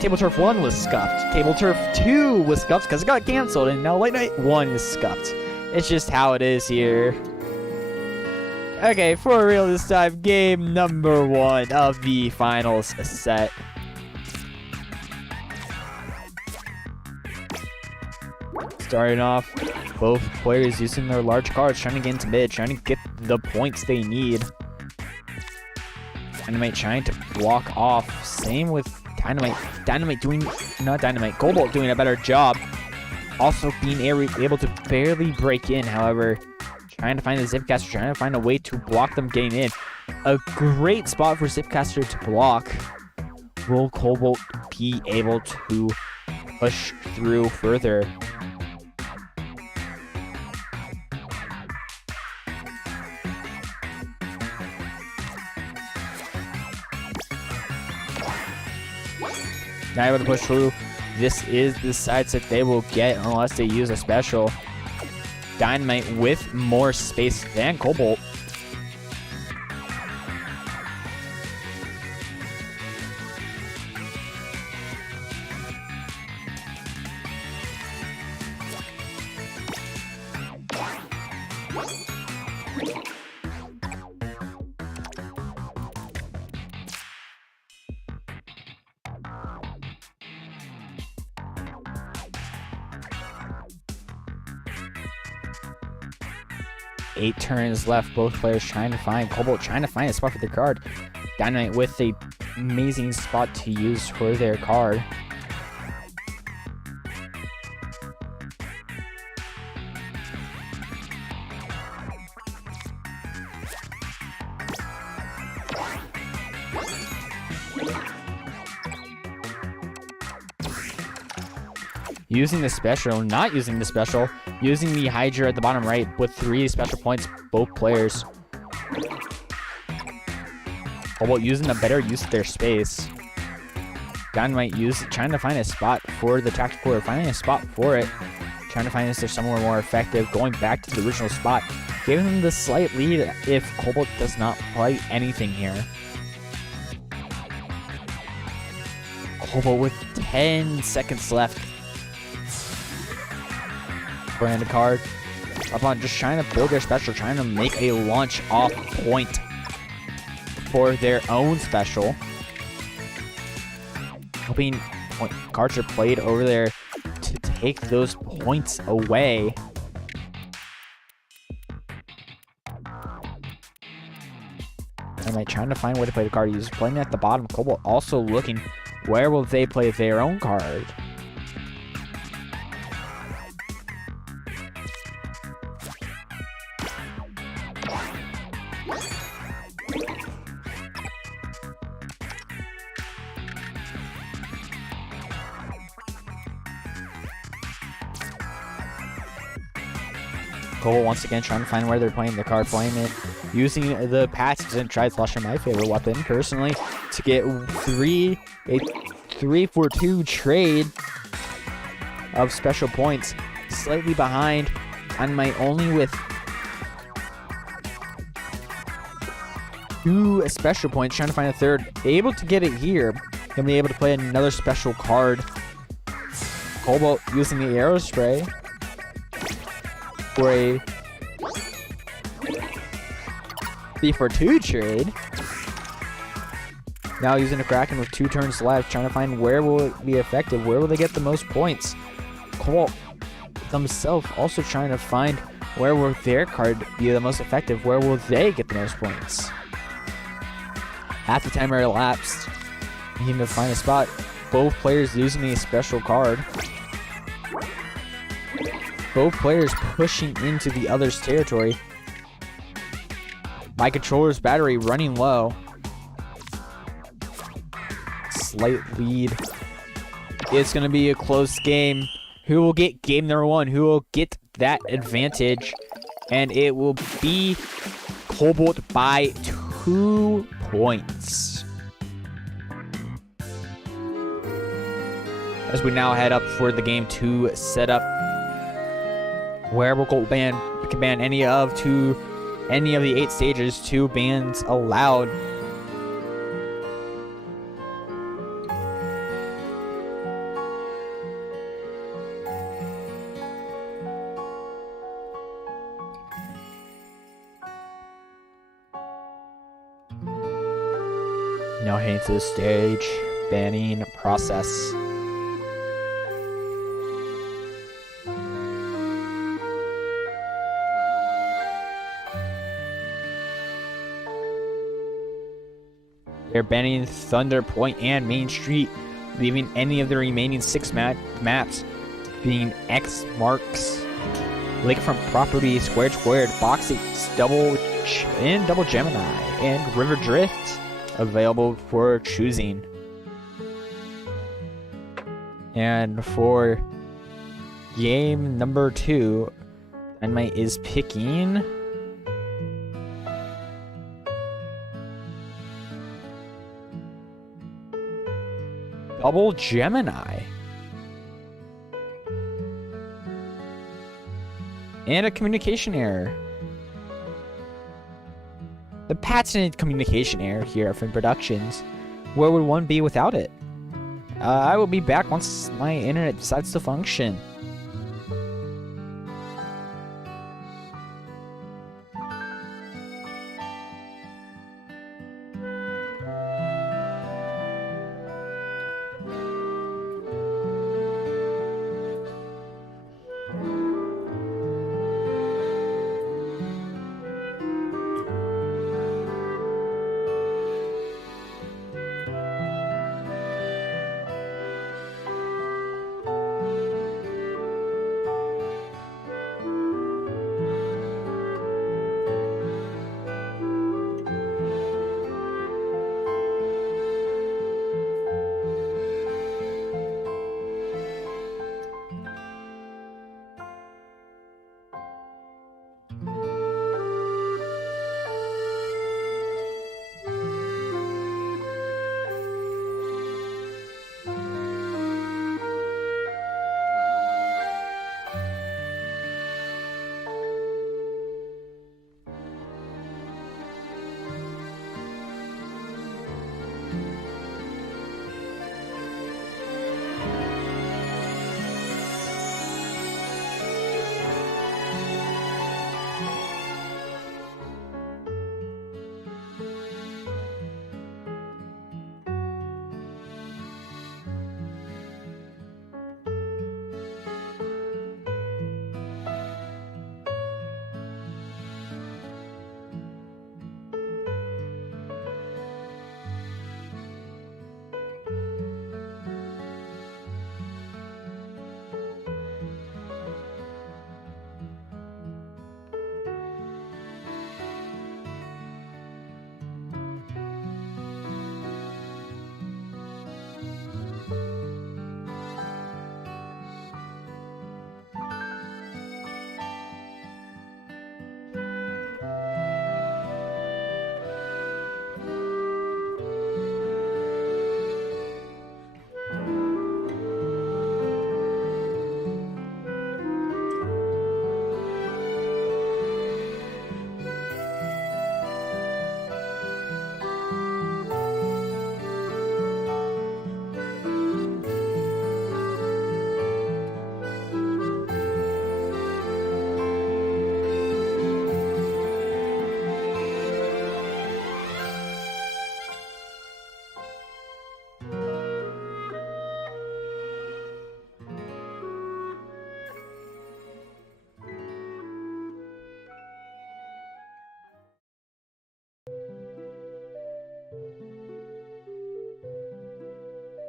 Table Turf 1 was scuffed. Table Turf 2 was scuffed because it got canceled, and now Late Night 1 is scuffed. It's just how it is here. Okay, for real this time, game number 1 of the finals set. Starting off, both players using their large cards, trying to get into mid, trying to get the points they need. Dynamite trying to block off. Same with Dynamite. Goldbolt doing a better job. Also being able to barely break in, however. Trying to find the Zipcaster, trying to find a way to block them getting in. A great spot for Zipcaster to block. Will Goldbolt be able to push through further? Not able to push through. This is the sides that they will get unless they use a special. Dynamite with more space than Goldbolt. Eight turns left, both players trying to find Goldbolt, trying to find a spot for their card. Dynamite with a amazing spot to use for their card. Using the special, not using the special, using the Hydra at the bottom right with 3 special points, both players. Goldbolt using a better use of their space. Dynamite trying to find a spot for the tactical, or finding a spot for it. Trying to find if there's somewhere more effective, going back to the original spot. Giving them the slight lead if Goldbolt does not play anything here. Goldbolt with 10 seconds left. Brand a card. Upon just trying to build their special, trying to make a launch off point for their own special. Hoping cards are played over there to take those points away. Am trying to find a way to play the card? He's playing at the bottom. Goldbolt also looking where will they play their own card. Goldbolt once again trying to find where they're playing the card, playing it, using the passes and tries flushing my favorite weapon personally to get a 3-for-2 trade of special points. Slightly behind, Dynamite only with 2 special points, trying to find a third. Able to get it here, gonna be able to play another special card. Goldbolt using the arrow spray for a 3-for-2 trade. Now using a Kraken with 2 turns left, trying to find where will it be effective, where will they get the most points. Cobalt themselves also trying to find where will their card be the most effective, where will they get the most points. Half the timer elapsed. Needing to find a spot. Both players using a special card. Both players pushing into the other's territory. My controller's battery running low. Slight lead. It's going to be a close game. Who will get game number 1? Who will get that advantage? And it will be Cobalt by 2 points. As we now head up for the game 2 setup, where will Cobalt can ban any of the 8 stages, 2 bans allowed. Now heading to the stage banning process. They're banning Thunder Point and Main Street, leaving any of the remaining 6 maps being X marks, lakefront property, squared, box 8, double Gemini, and River Drift available for choosing. And for game number 2, Dynamite is picking double Gemini. And a communication error. The patented communication error here from Productions. Where would one be without it? I will be back once my internet decides to function.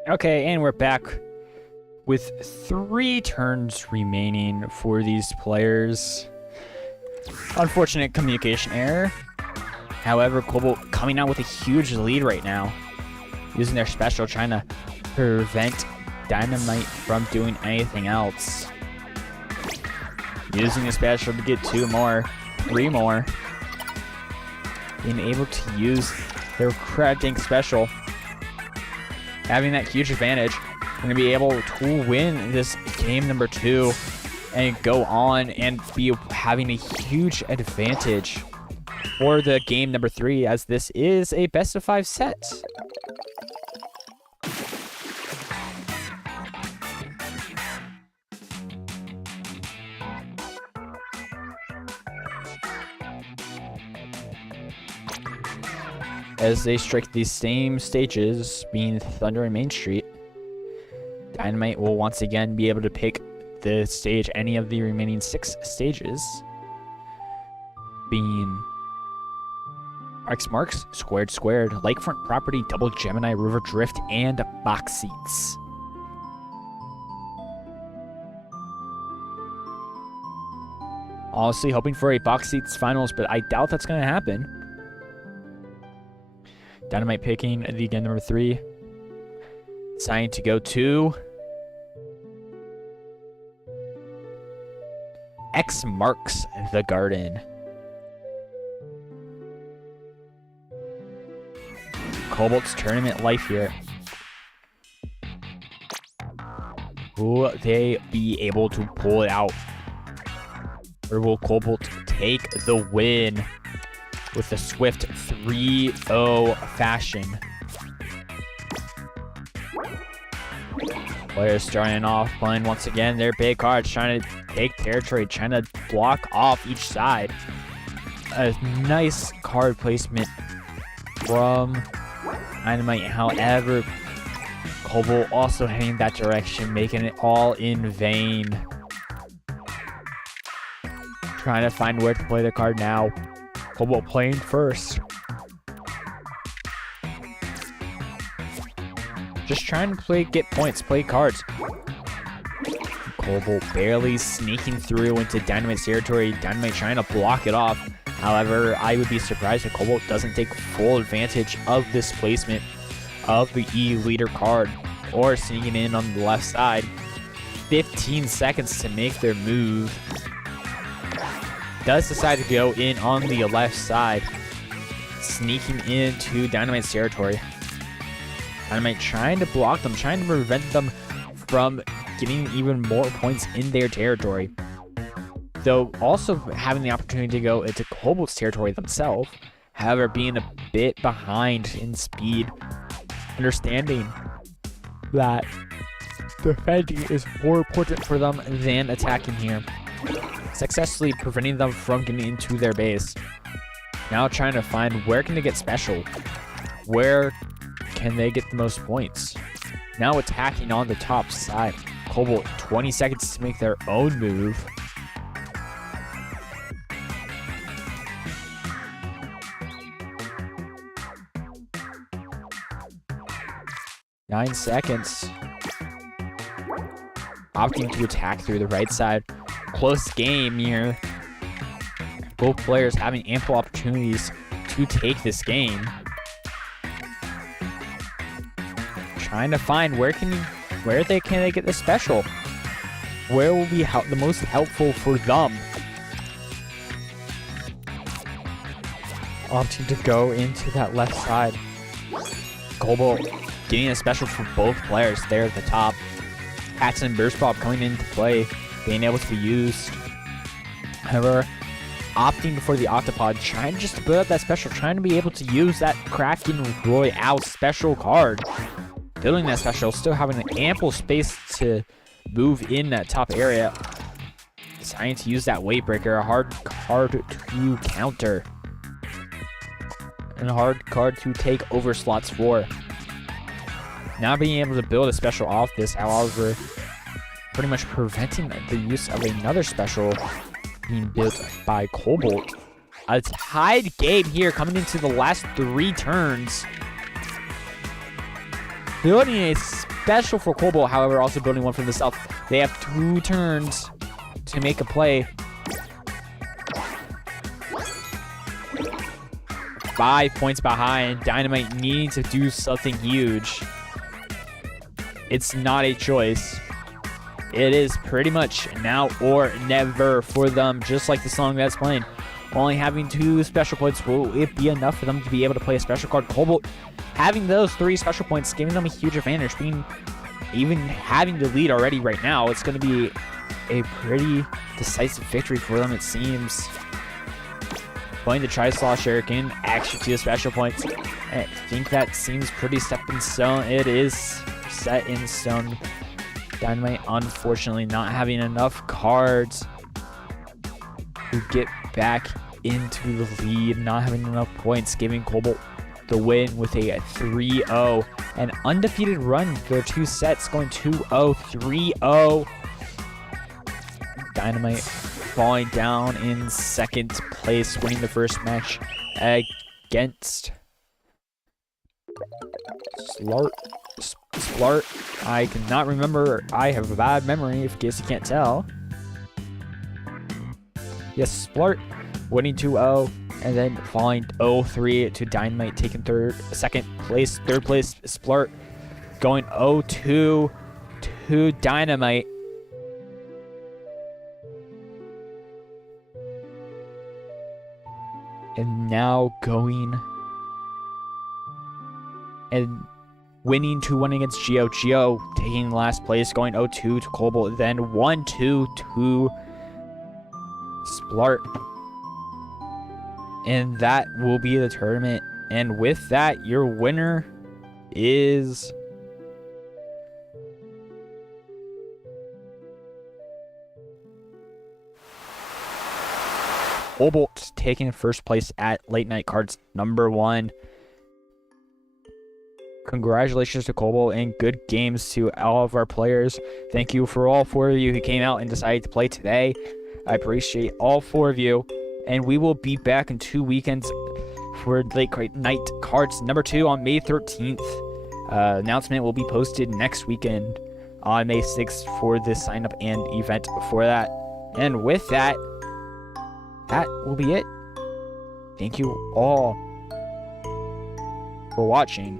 Okay, and we're back with 3 turns remaining for these players. Unfortunate communication error. However, Cobalt coming out with a huge lead right now. Using their special, trying to prevent Dynamite from doing anything else. Using the special to get 2 more, 3 more. Being able to use their Crab Dink special. Having that huge advantage. Going to be able to win this game number 2 and go on and be having a huge advantage for the game number 3, as this is a best of 5 set. As they strike these same stages, being Thunder and Main Street, Dynamite will once again be able to pick the stage, any of the remaining 6 stages, being X Marks, Squared, Lakefront Property, Double Gemini, River Drift, and Box Seats. Honestly, hoping for a Box Seats finals, but I doubt that's going to happen. Dynamite picking the game number 3. Deciding to go to X Marks the Garden. Cobalt's tournament life here. Will they be able to pull it out? Or will Cobalt take the win with a swift 3-0 fashion? Players starting off playing once again their big cards, trying to take territory, trying to block off each side. A nice card placement from Dynamite. However, Cobalt also heading that direction, making it all in vain. Trying to find where to play the card now. Cobalt playing first. Just trying to get points, play cards. Cobalt barely sneaking through into Dynamite's territory. Dynamite trying to block it off. However, I would be surprised if Cobalt doesn't take full advantage of this placement of the E leader card, or sneaking in on the left side. 15 seconds to make their move. Does decide to go in on the left side, sneaking into Dynamite's territory. Dynamite trying to block them, trying to prevent them from getting even more points in their territory. Though also having the opportunity to go into Cobalt's territory themselves, however being a bit behind in speed, understanding that defending is more important for them than attacking here. Successfully preventing them from getting into their base. Now trying to find where can they get special? Where can they get the most points? Now attacking on the top side. Cobalt 20 seconds to make their own move. Nine seconds. Opting to attack through the right side. Close game here. Both players having ample opportunities to take this game. Trying to find where can they get the special? Where will be the most helpful for them? Opting to go into that left side. Cobalt getting a special for both players there at the top. Hats and Burst Pop coming into play, being able to be used. However, opting for the Octopod, trying just to build up that special, trying to be able to use that Kraken Royale special card. Building that special, still having an ample space to move in that top area. Deciding to use that Weight Breaker, a hard card to counter. And a hard card to take over slots 4. Now being able to build a special off this, however, pretty much preventing the use of another special being built by Cobalt. A tied game here coming into the last 3 turns. Building a special for Cobalt, however, also building one for themselves. They have 2 turns to make a play. 5 points behind. Dynamite needs to do something huge. It's not a choice. It is pretty much now or never for them, just like the song that's playing. Only having 2 special points, will it be enough for them to be able to play a special card? Cobalt having those 3 special points, giving them a huge advantage. Even having the lead already right now, it's going to be a pretty decisive victory for them, it seems. Going to try Slaw Shuriken, actually to the special points. I think that seems pretty set in stone. It is set in stone. Dynamite, unfortunately, not having enough cards to get back into the lead, not having enough points, giving Cobalt the win with a 3-0. An undefeated run for 2 sets, going 2-0, 3-0. Dynamite falling down in 2nd place, winning the first match against Splat. I cannot remember. I have a bad memory, in case you can't tell. Yes, Splat winning 2-0, and then falling 0-3 to Dynamite, taking 2nd place. 3rd place, Splat going 0-2 to Dynamite. And now going and winning 2-1 against Geo. Geo taking last place, going 0-2 to Cobalt, then 1-2 to Splat. And that will be the tournament. And with that, your winner is Cobalt, taking 1st place at Late Night Cards #1. Congratulations to Cobalt and good games to all of our players. Thank you for all 4 of you who came out and decided to play today. I appreciate all 4 of you. And we will be back in 2 weekends for Late Night Cards #2 on May 13th. Announcement will be posted next weekend on May 6th for the sign up and event for that. And with that, that will be it. Thank you all for watching,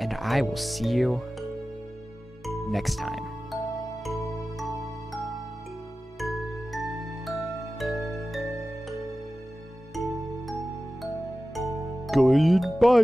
and I will see you next time. Goodbye.